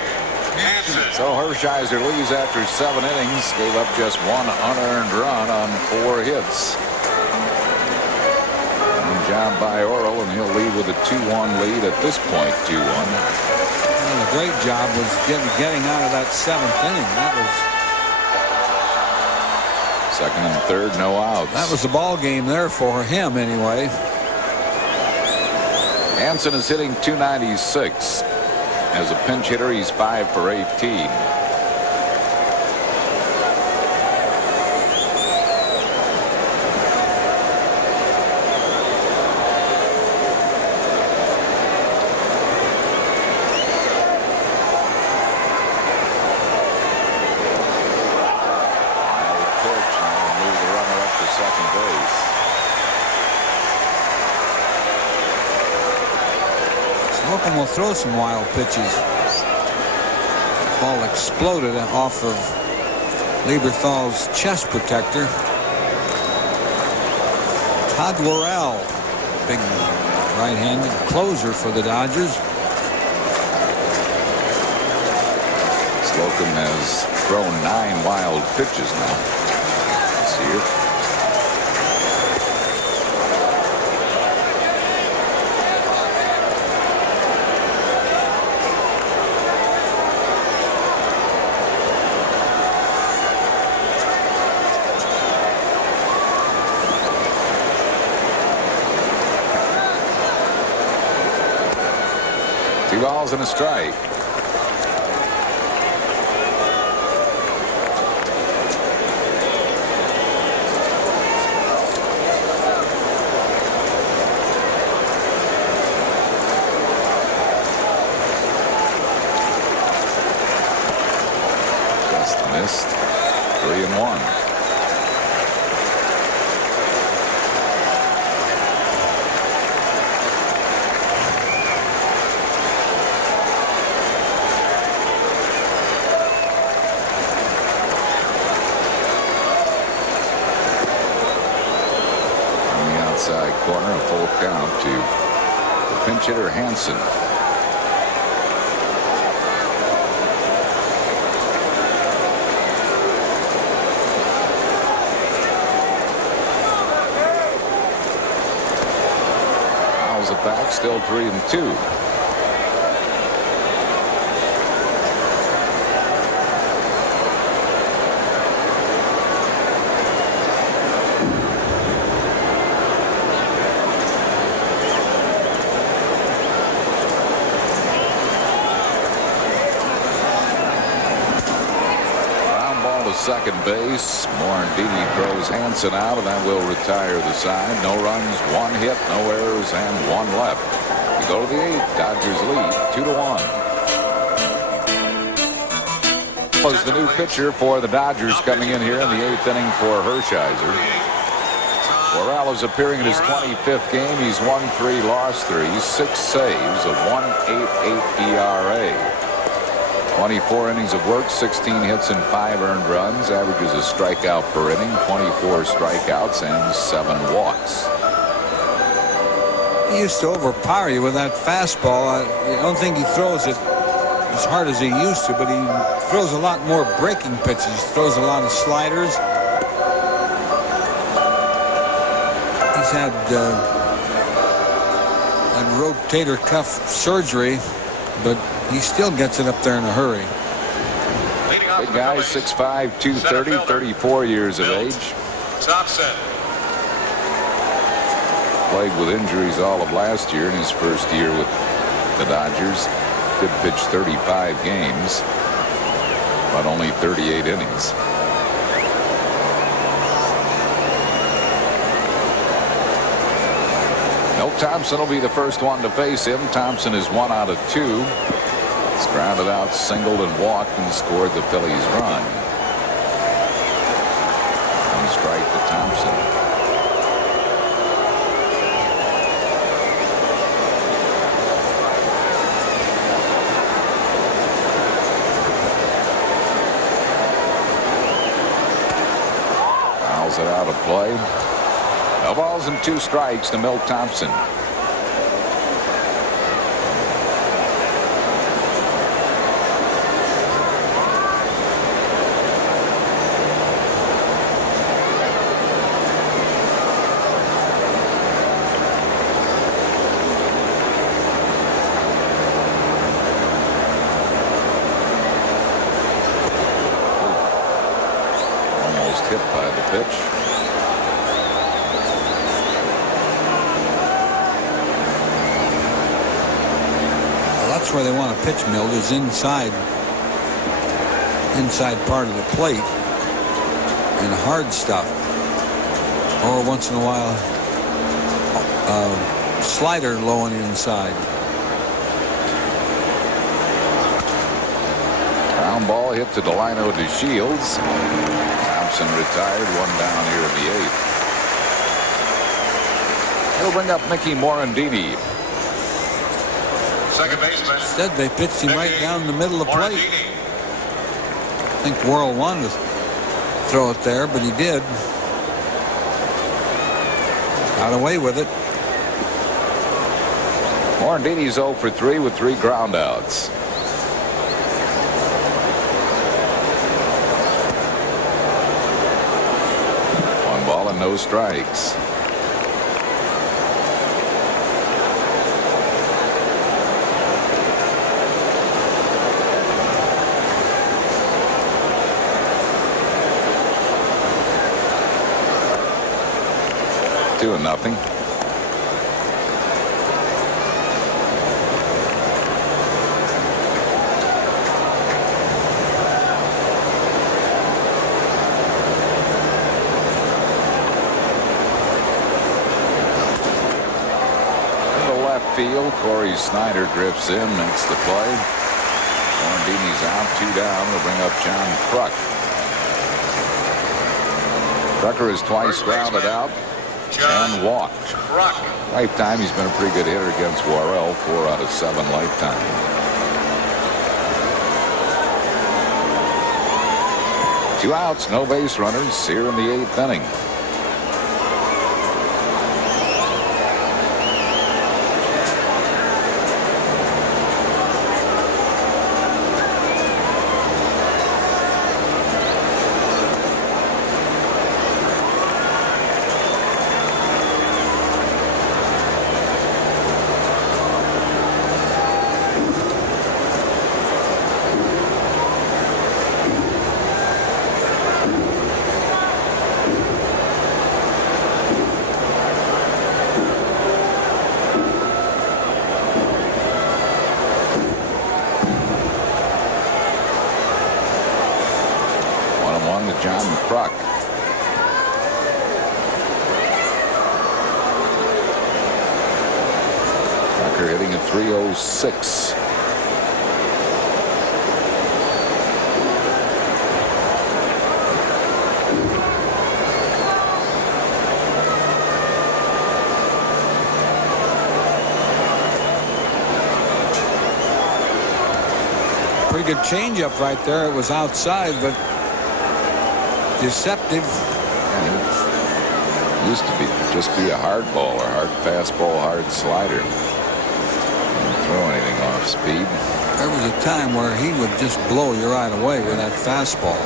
Hansen. So Hershiser leaves after 7 innings. Gave up just 1 unearned run on 4 hits. Good job by Orel, and he'll lead with a 2-1 lead at this point. 2-1. A great job was getting out of that 7th inning. That was second and third, no outs. That was the ball game there for him anyway. Hansen is hitting .296. As a pinch hitter, he's 5 for 18. Slocum will throw some wild pitches. Ball exploded off of Lieberthal's chest protector. Todd Worrell, big right-handed closer for the Dodgers. Slocum has thrown 9 wild pitches now this year. Balls and a strike. Just missed. 3-1. Outside corner, a full count to the pinch hitter Hansen. Fouls it back, still 3-2. second base. Morandini throws Hansen out, and that will retire the side. No runs, 1 hit, no errors, and 1 left. We go to the 8th. Dodgers lead 2-1. Was the new pitcher for the Dodgers coming in here in the 8th inning for Hershiser. Orel is appearing in his 25th game. He's won 3, lost 3, 6 saves, a 1.88 ERA. 24 innings of work, 16 hits and 5 earned runs. Averages a strikeout per inning, 24 strikeouts and 7 walks. He used to overpower you with that fastball. I don't think he throws it as hard as he used to, but he throws a lot more breaking pitches. He throws a lot of sliders. He's had rotator cuff surgery, but he still gets it up there in a hurry. Big guy, 6'5", 230, 34 years of age. Top set. Played with injuries all of last year in his first year with the Dodgers. Did pitch 35 games, but only 38 innings. Milt Thompson will be the first one to face him. Thompson is 1 out of 2. He's grounded out, singled, and walked, and scored the Phillies' run. 1 strike to Thompson. Fouls it out of play. No balls and 2 strikes to Milt Thompson. Almost hit by the pitch. That's where they want to pitch, Milt, is inside part of the plate and hard stuff, or once in a while slider low and inside. Ground ball hit to Delino to Shields. Thompson retired, 1 down here in the 8th. He'll bring up Mickey Morandini. Second baseman. Instead, they pitched him right down the middle of the plate. I think Worrell wanted to throw it there, but he did. Got away with it. Morandini's 0 for 3 with 3 groundouts. One ball and no strikes. Two and nothing. Field, Cory Schneider drifts in, makes the play. Morandini's out, 2 down. They'll bring up John Kruk. Rucker is twice grounded out and walked. Lifetime, he's been a pretty good hitter against Worrell, 4 out of 7 lifetime. Two outs, no base runners here in the 8th inning. John Kruk. Tucker hitting at 306. Pretty good changeup right there. It was outside, but deceptive. Yeah, used to just be a hard ball or hard fastball, hard slider. Didn't throw anything off speed. There was a time where he would just blow you right away with that fastball.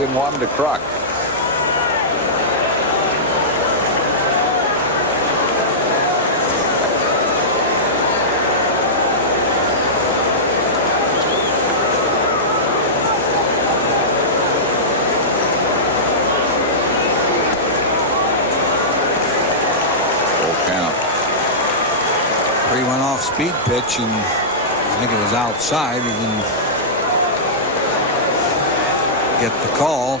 And 1 to Kruk. Full count. 3-1 off speed pitch, and I think it was outside. He didn't get the call.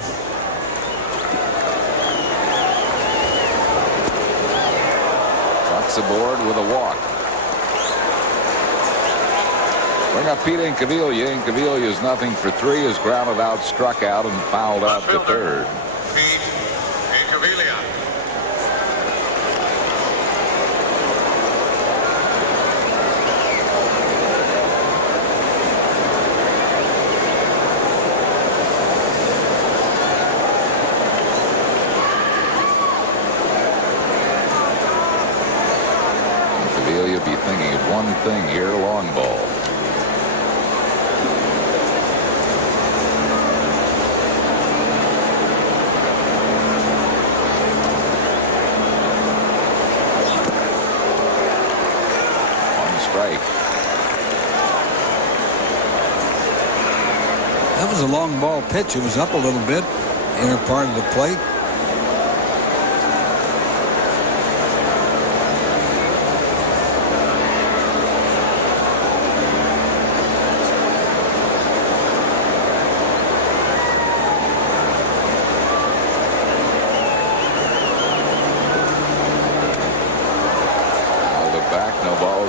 Kruk's aboard with a walk. Bring up Pete Incaviglia. Incaviglia's nothing for 3, is grounded out, struck out, and fouled out to third. Pete Incaviglia. Be thinking of one thing here, long ball. One strike. That was a long ball pitch. It was up a little bit, inner part of the plate.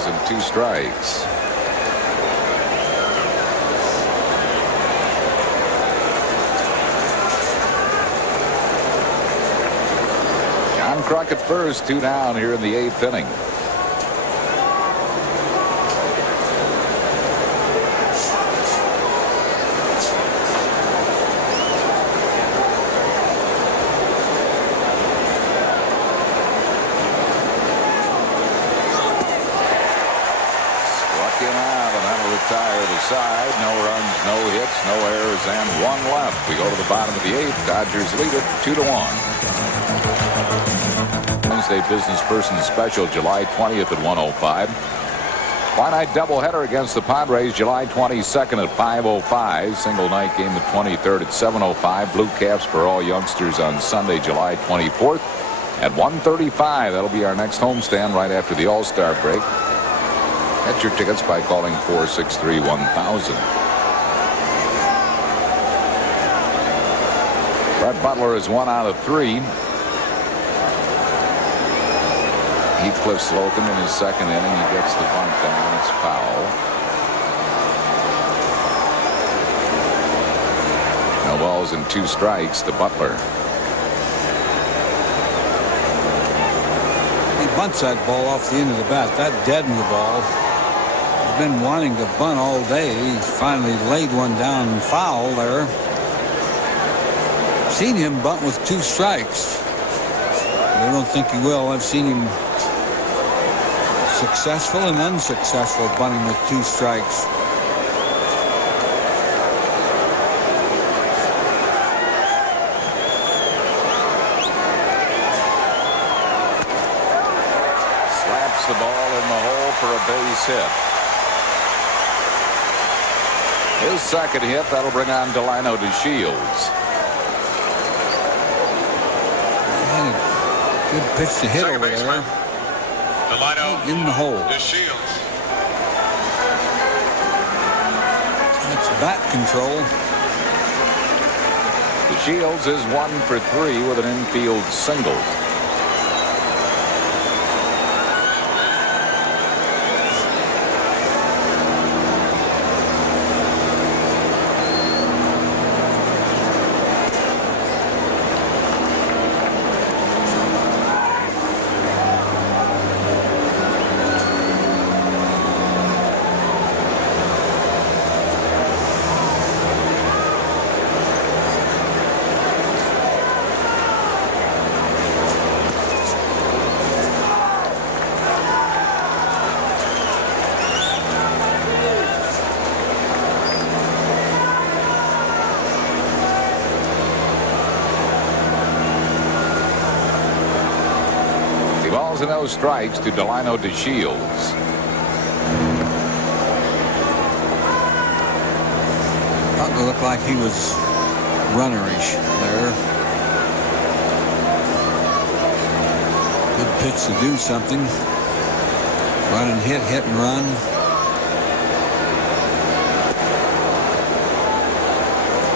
And 2 strikes. John Kruk at first, 2 down here in the 8th inning. Retire the side. No runs, no hits, no errors, and 1 left. We go to the bottom of the 8th. Dodgers lead it 2-1. Wednesday business person special, July 20th at 1:05. Twilight doubleheader against the Padres, July 22nd at 5:05. Single night game the 23rd at 7:05. Blue Caps for all youngsters on Sunday, July 24th at 1:35. That'll be our next homestand right after the All-Star break. Get your tickets by calling 463-1000. Brett Butler is 1 out of 3. Heathcliff Slocum in his 2nd inning. He gets the bunt down. It's foul. No balls and 2 strikes to Butler. He bunts that ball off the end of the bat. That deadened the ball. He's been wanting to bunt all day. He's finally laid one down foul there. Seen him bunt with 2 strikes. I don't think he will. I've seen him successful and unsuccessful bunting with 2 strikes. Slaps the ball in the hole for a base hit. His 2nd hit, that'll bring on Delino DeShields. Good pitch to hit over there. In the hole. That's bat control. DeShields is 1 for 3 with an infield single. And no strikes to Delino DeShields. Butler looked like he was runnerish there. Good pitch to do something. Run and hit, hit and run.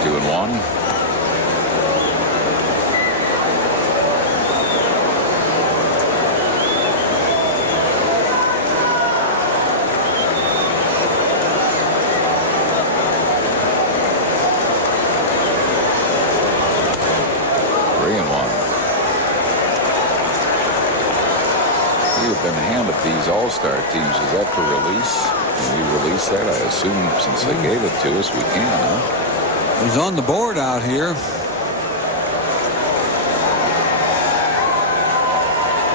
Two and one. Been handed these all-star teams. Is that for release? Can we release that? I assume since they gave it to us, we can, huh? It was on the board out here.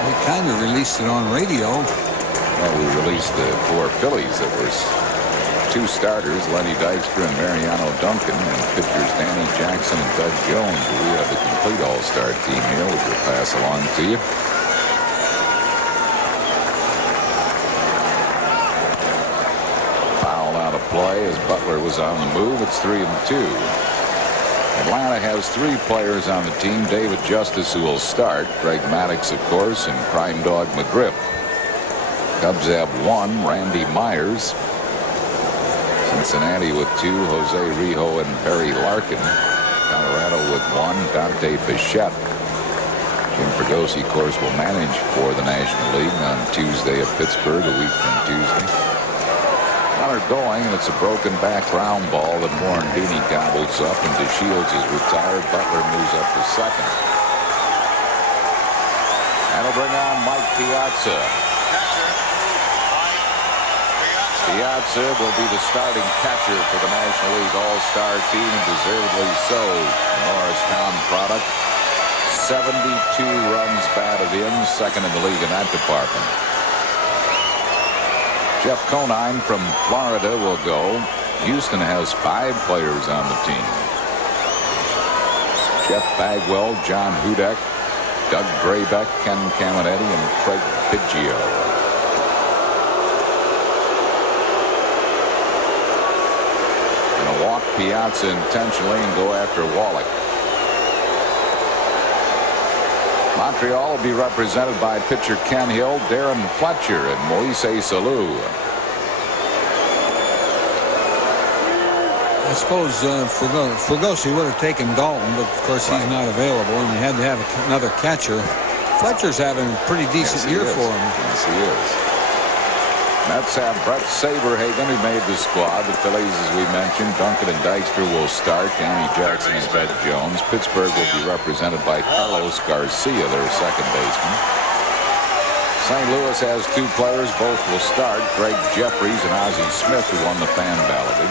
We kind of released it on radio. Well, we released the 4 Phillies that were 2 starters, Lenny Dykstra and Mariano Duncan, and pitchers Danny Jackson and Doug Jones. We have the complete all-star team here, which we'll pass along to you. Play as Butler was on the move. It's 3-2. Atlanta has 3 players on the team. David Justice, who will start. Greg Maddux, of course, and Crime Dog McGriff. Cubs have 1. Randy Myers. Cincinnati with 2. Jose Rijo and Barry Larkin. Colorado with 1. Dante Bichette. Jim Fregosi, of course, will manage for the National League on Tuesday at Pittsburgh, a week from Tuesday. Going, and it's a broken back ground ball that Morandini gobbles up, and DeShields is retired. Butler moves up to second. That'll bring on Mike Piazza. Piazza will be the starting catcher for the National League All-Star team, and deservedly so. Morristown product. 72 runs batted in, second in the league in that department. Jeff Conine from Florida will go. Houston has 5 players on the team. Jeff Bagwell, John Hudek, Doug Drabek, Ken Caminetti, and Craig Biggio. Going to walk Piazza intentionally and go after Wallach. Montreal will be represented by pitcher Ken Hill, Darren Fletcher, and Moise Salou. I suppose Fregosi would have taken Dalton, but of course he's not available, and you had to have another catcher. Fletcher's having a pretty decent year for him. Yes, he is. Mets have Brett Saberhagen, who made the squad. The Phillies, as we mentioned, Duncan and Dykstra will start. Danny Jackson and Ted Jones. Pittsburgh will be represented by Carlos Garcia, their second baseman. St. Louis has 2 players. Both will start. Greg Jeffries and Ozzie Smith, who won the fan balloting.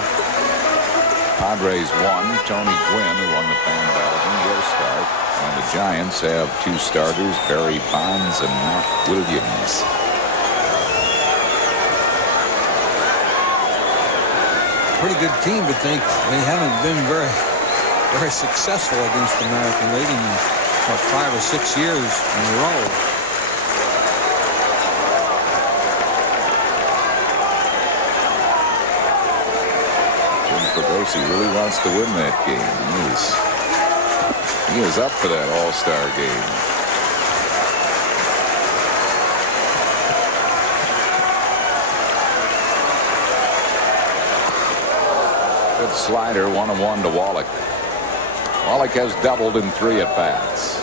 Padres 1. Tony Gwynn, who won the fan balloting, will start. And the Giants have 2 starters, Barry Bonds and Matt Williams. Pretty good team, but they haven't been very successful against the American League in 5 or 6 years in a row. Jim Fregosi really wants to win that game. He is up for that All-Star game. Good slider, 1-1 to Wallach. Wallach has doubled in 3 at-bats.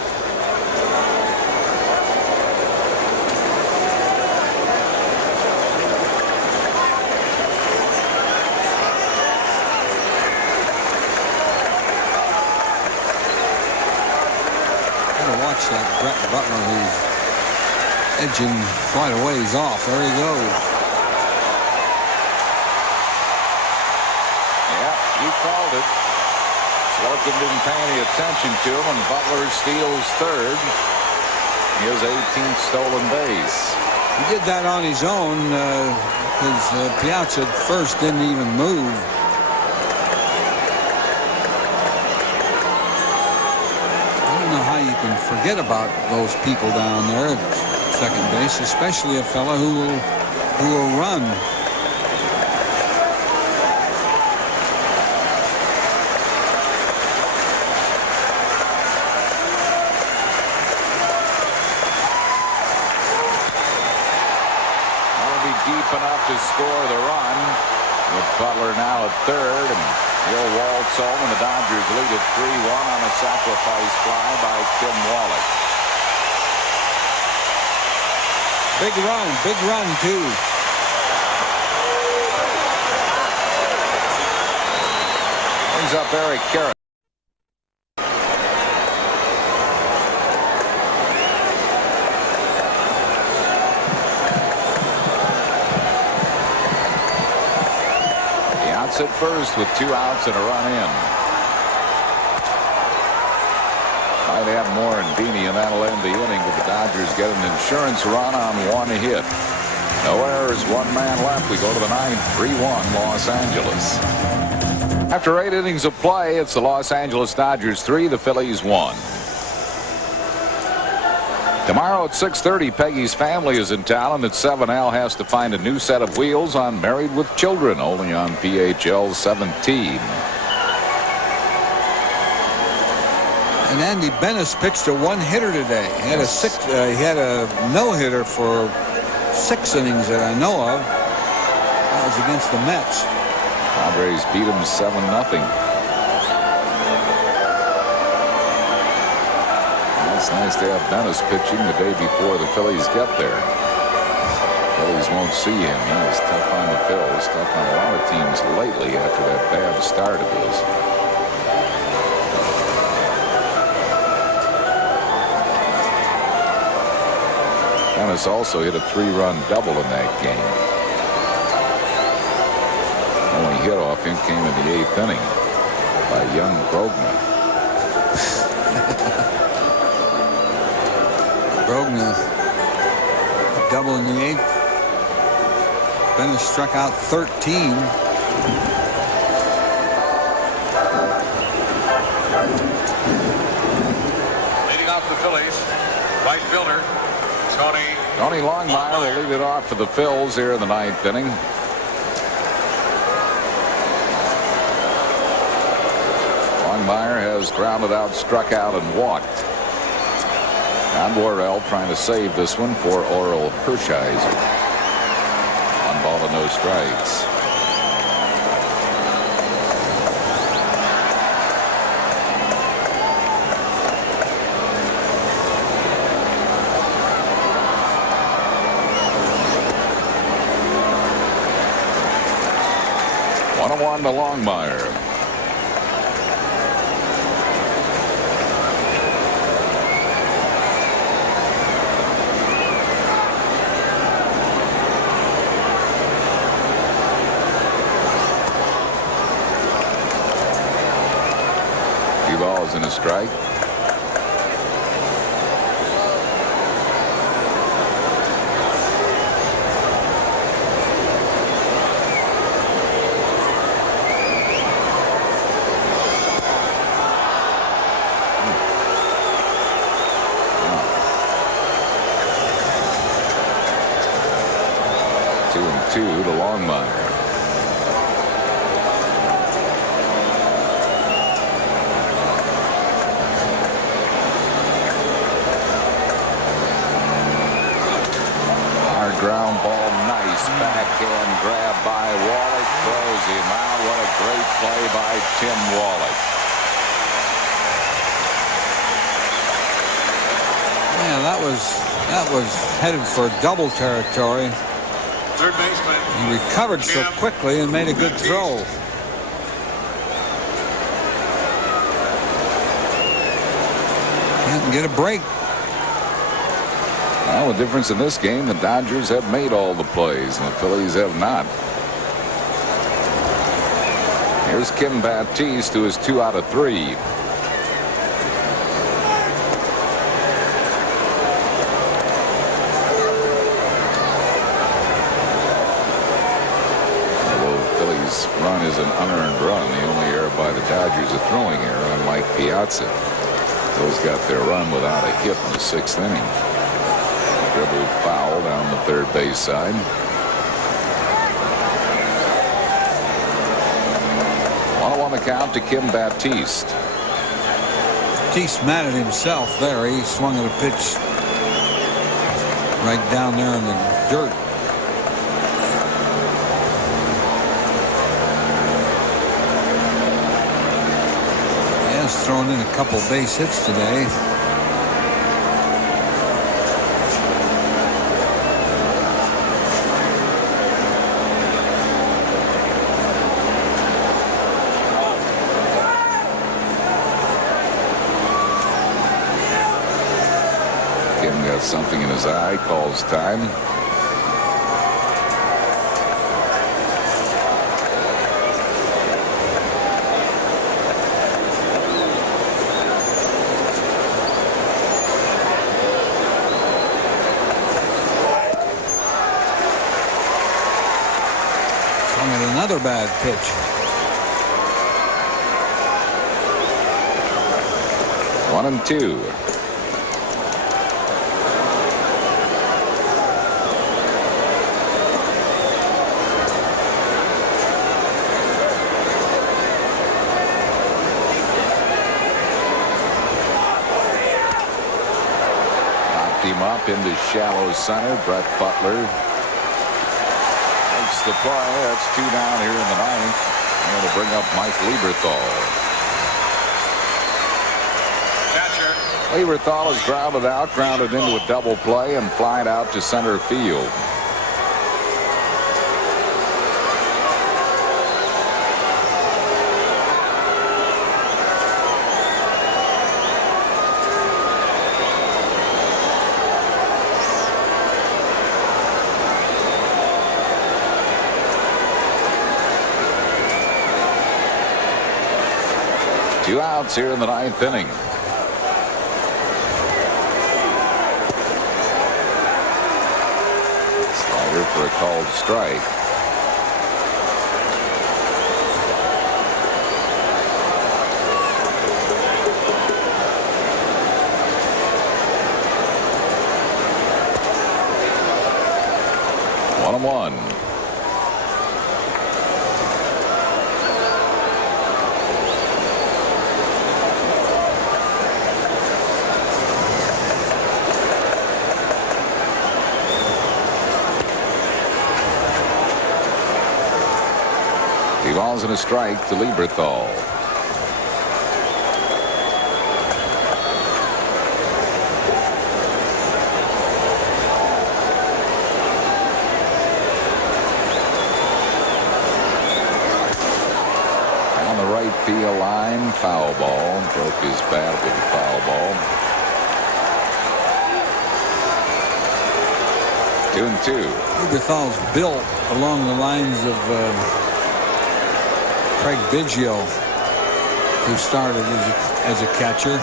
That Brett Butler, who's edging quite a ways off. There he goes. Yeah, you called it. Slocum didn't pay any attention to him, and Butler steals third. His 18th stolen base. He did that on his own. His Piazza at first didn't even move. You can forget about those people down there at second base, especially a fella who will run. That'll be deep enough to score the run. With Butler now at third, and he'll waltz home, and the Dodgers lead at 3-1 on a sacrifice fly by Tim Wallach. Big run too. Brings up Eric Karras. At first with 2 outs and a run in. Might have more in Dini, and that'll end the inning, but the Dodgers get an insurance run on 1 hit. No errors, 1 man left. We go to the 9th, 3-1 Los Angeles. After 8 innings of play, it's the Los Angeles Dodgers 3, the Phillies 1. Tomorrow at 6:30, Peggy's family is in town, and at 7, Al has to find a new set of wheels on Married with Children, only on PHL 17. And Andy Bennis pitched a 1-hitter today. He had a no-hitter for 6 innings that I know of. That was against the Mets. Padres beat him 7-0. It's nice to have Bennis pitching the day before the Phillies get there. Phillies won't see him. He was tough on the Phils, tough on a lot of teams lately after that bad start of his. Bennis also hit a 3-run double in that game. The only hit off him came in the 8th inning by young Brogna. Brogna double in the 8th. Bennis struck out 13. Leading off the Phillies, right fielder, Tony Longmire will lead it off for the Phils here in the 9th inning. Longmire has grounded out, struck out, and walked. John Worrell trying to save this one for Orel Hershiser. 1 ball and no strikes. One to Longmire. Balls and a strike. Two and two to Longmire. Ground ball, nice backhand grab by Wallach, throws him out. What a great play by Tim Wallach. Yeah, that was headed for double territory. Third baseman. He recovered so quickly and made a good throw. Can't get a break. Well, the difference in this game, the Dodgers have made all the plays and the Phillies have not. Here's Kim Baptiste, who is 2 out of 3. Although the Phillies' run is an unearned run, the only error by the Dodgers a throwing error, unlike Piazza. Those got their run without a hit in the 6th inning. Dribble foul down the third base side. 1-1 the count to Kim Baptiste. Baptiste mad at himself there. He swung at a pitch right down there in the dirt. He has thrown in a couple base hits today. Something in his eye, calls time. Swung at another bad pitch. 1-2. Him up into shallow center. Brett Butler makes the play. That's 2 down here in the 9th. And it'll bring up Mike Lieberthal. Catcher. Lieberthal is grounded into a double play and flied out to center field. Two outs here in the 9th inning. Slider for a called strike. One and one. Balls and a strike to Lieberthal. On the right field line, foul ball. Broke his bat with the foul ball. 2-2. Lieberthal's built along the lines of Craig Biggio, who started as a catcher.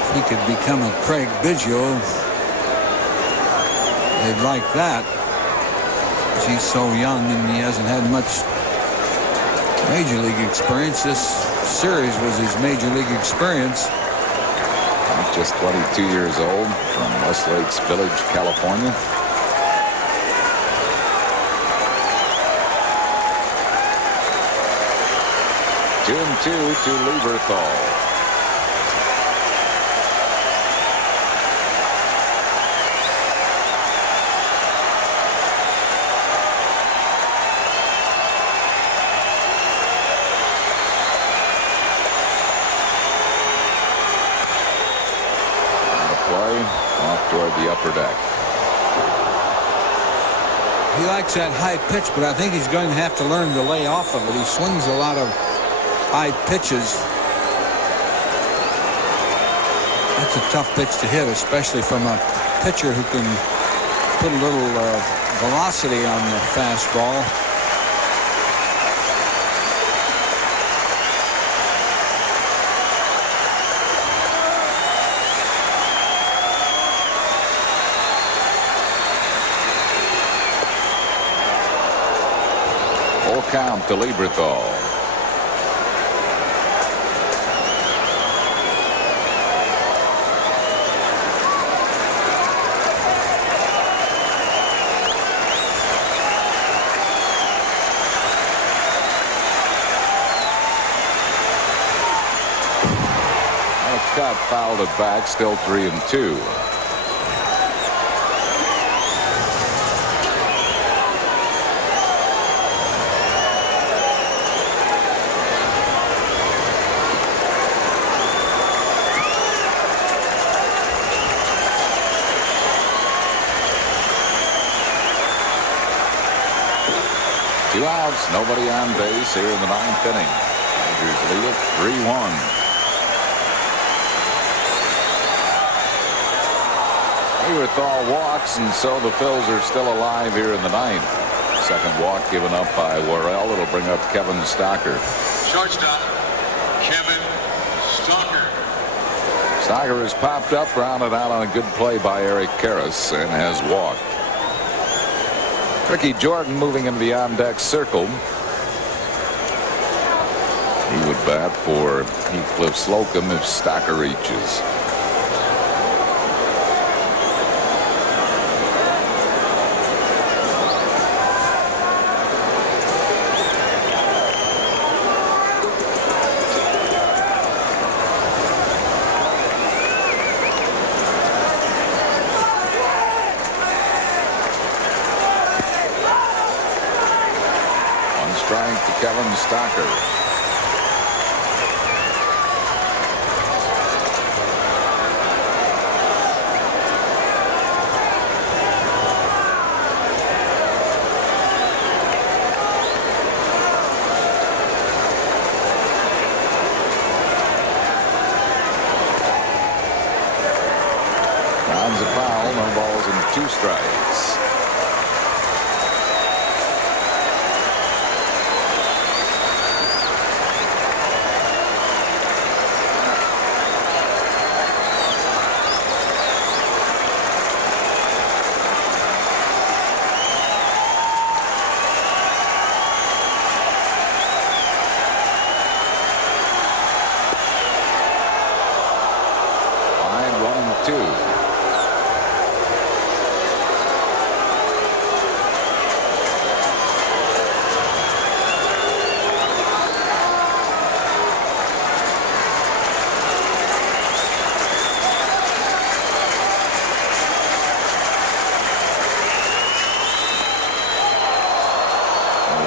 If he could become a Craig Biggio, they'd like that. He's so young and he hasn't had much major league experience. This series was his major league experience. Just 22 years old, from West Lakes Village, California. Two and two to Lieberthal. toward the upper deck. He likes that high pitch, but I think he's going to have to learn to lay off of it. He swings a lot of high pitches. That's a tough pitch to hit, especially from a pitcher who can put a little velocity on the fastball. Full count to Lieberthal. Scott fouled it back, still 3-2. Two outs, nobody on base here in the ninth inning. Dodgers lead it 3-1. Lieberthal walks, and so the Phils are still alive here in the ninth. Second walk given up by Worrell. It'll bring up Kevin Stocker. Shortstop, Kevin Stocker. Stocker has popped up, grounded out on a good play by Eric Karras, and has walked. Ricky Jordan moving into the on-deck circle. He would bat for Heathcliff Slocum if Stocker reaches. Strike to Kevin Stocker. Rounds a foul, no balls and 2 strikes.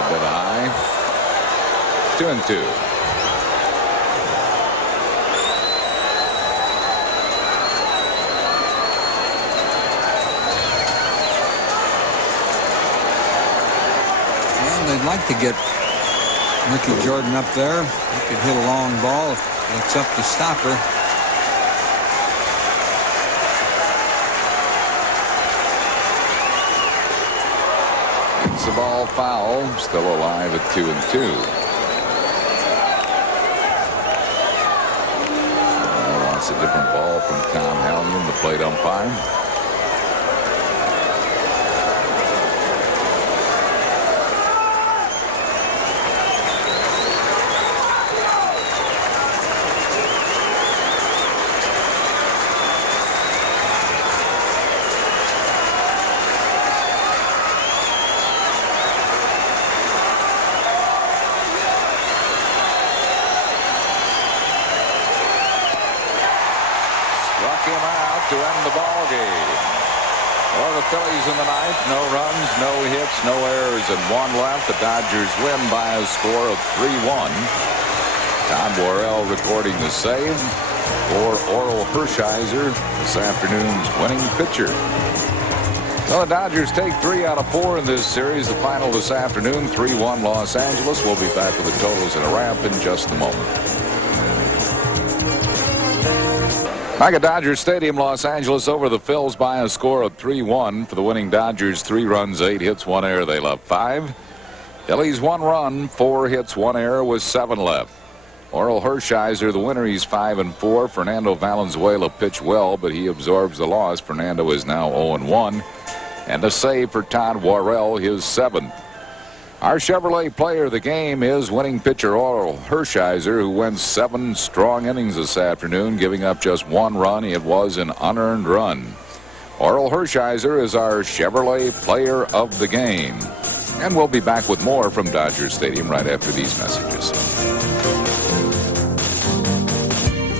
bit high. 2-2. They'd like to get Ricky Jordan up there. He could hit a long ball if it's up to Stocker. It's a ball foul. Still alive at 2-2. That's a different ball from Tom Hellion, the plate umpire. To end the ball game. Well, the Phillies in the ninth, no runs, no hits, no errors, and 1 left. The Dodgers win by a score of 3-1. Tom Worrell recording the save. for Orel Hershiser, this afternoon's winning pitcher. So the Dodgers take 3 out of 4 in this series. The final this afternoon, 3-1 Los Angeles. We'll be back with the totals and a wrap in just a moment. Back at Dodger Stadium, Los Angeles over the Phils by a score of 3-1. For the winning Dodgers, 3 runs, 8 hits, 1 error. They left 5. Phillies 1 run, 4 hits, 1 error with 7 left. Orel Hershiser, the winner, he's 5-4. Fernando Valenzula pitched well, but he absorbs the loss. Fernando is now 0-1. And a save for Todd Worrell, his 7th. Our Chevrolet player of the game is winning pitcher Orel Hershiser, who went 7 strong innings this afternoon, giving up just 1 run. It was an unearned run. Orel Hershiser is our Chevrolet player of the game. And we'll be back with more from Dodger Stadium right after these messages.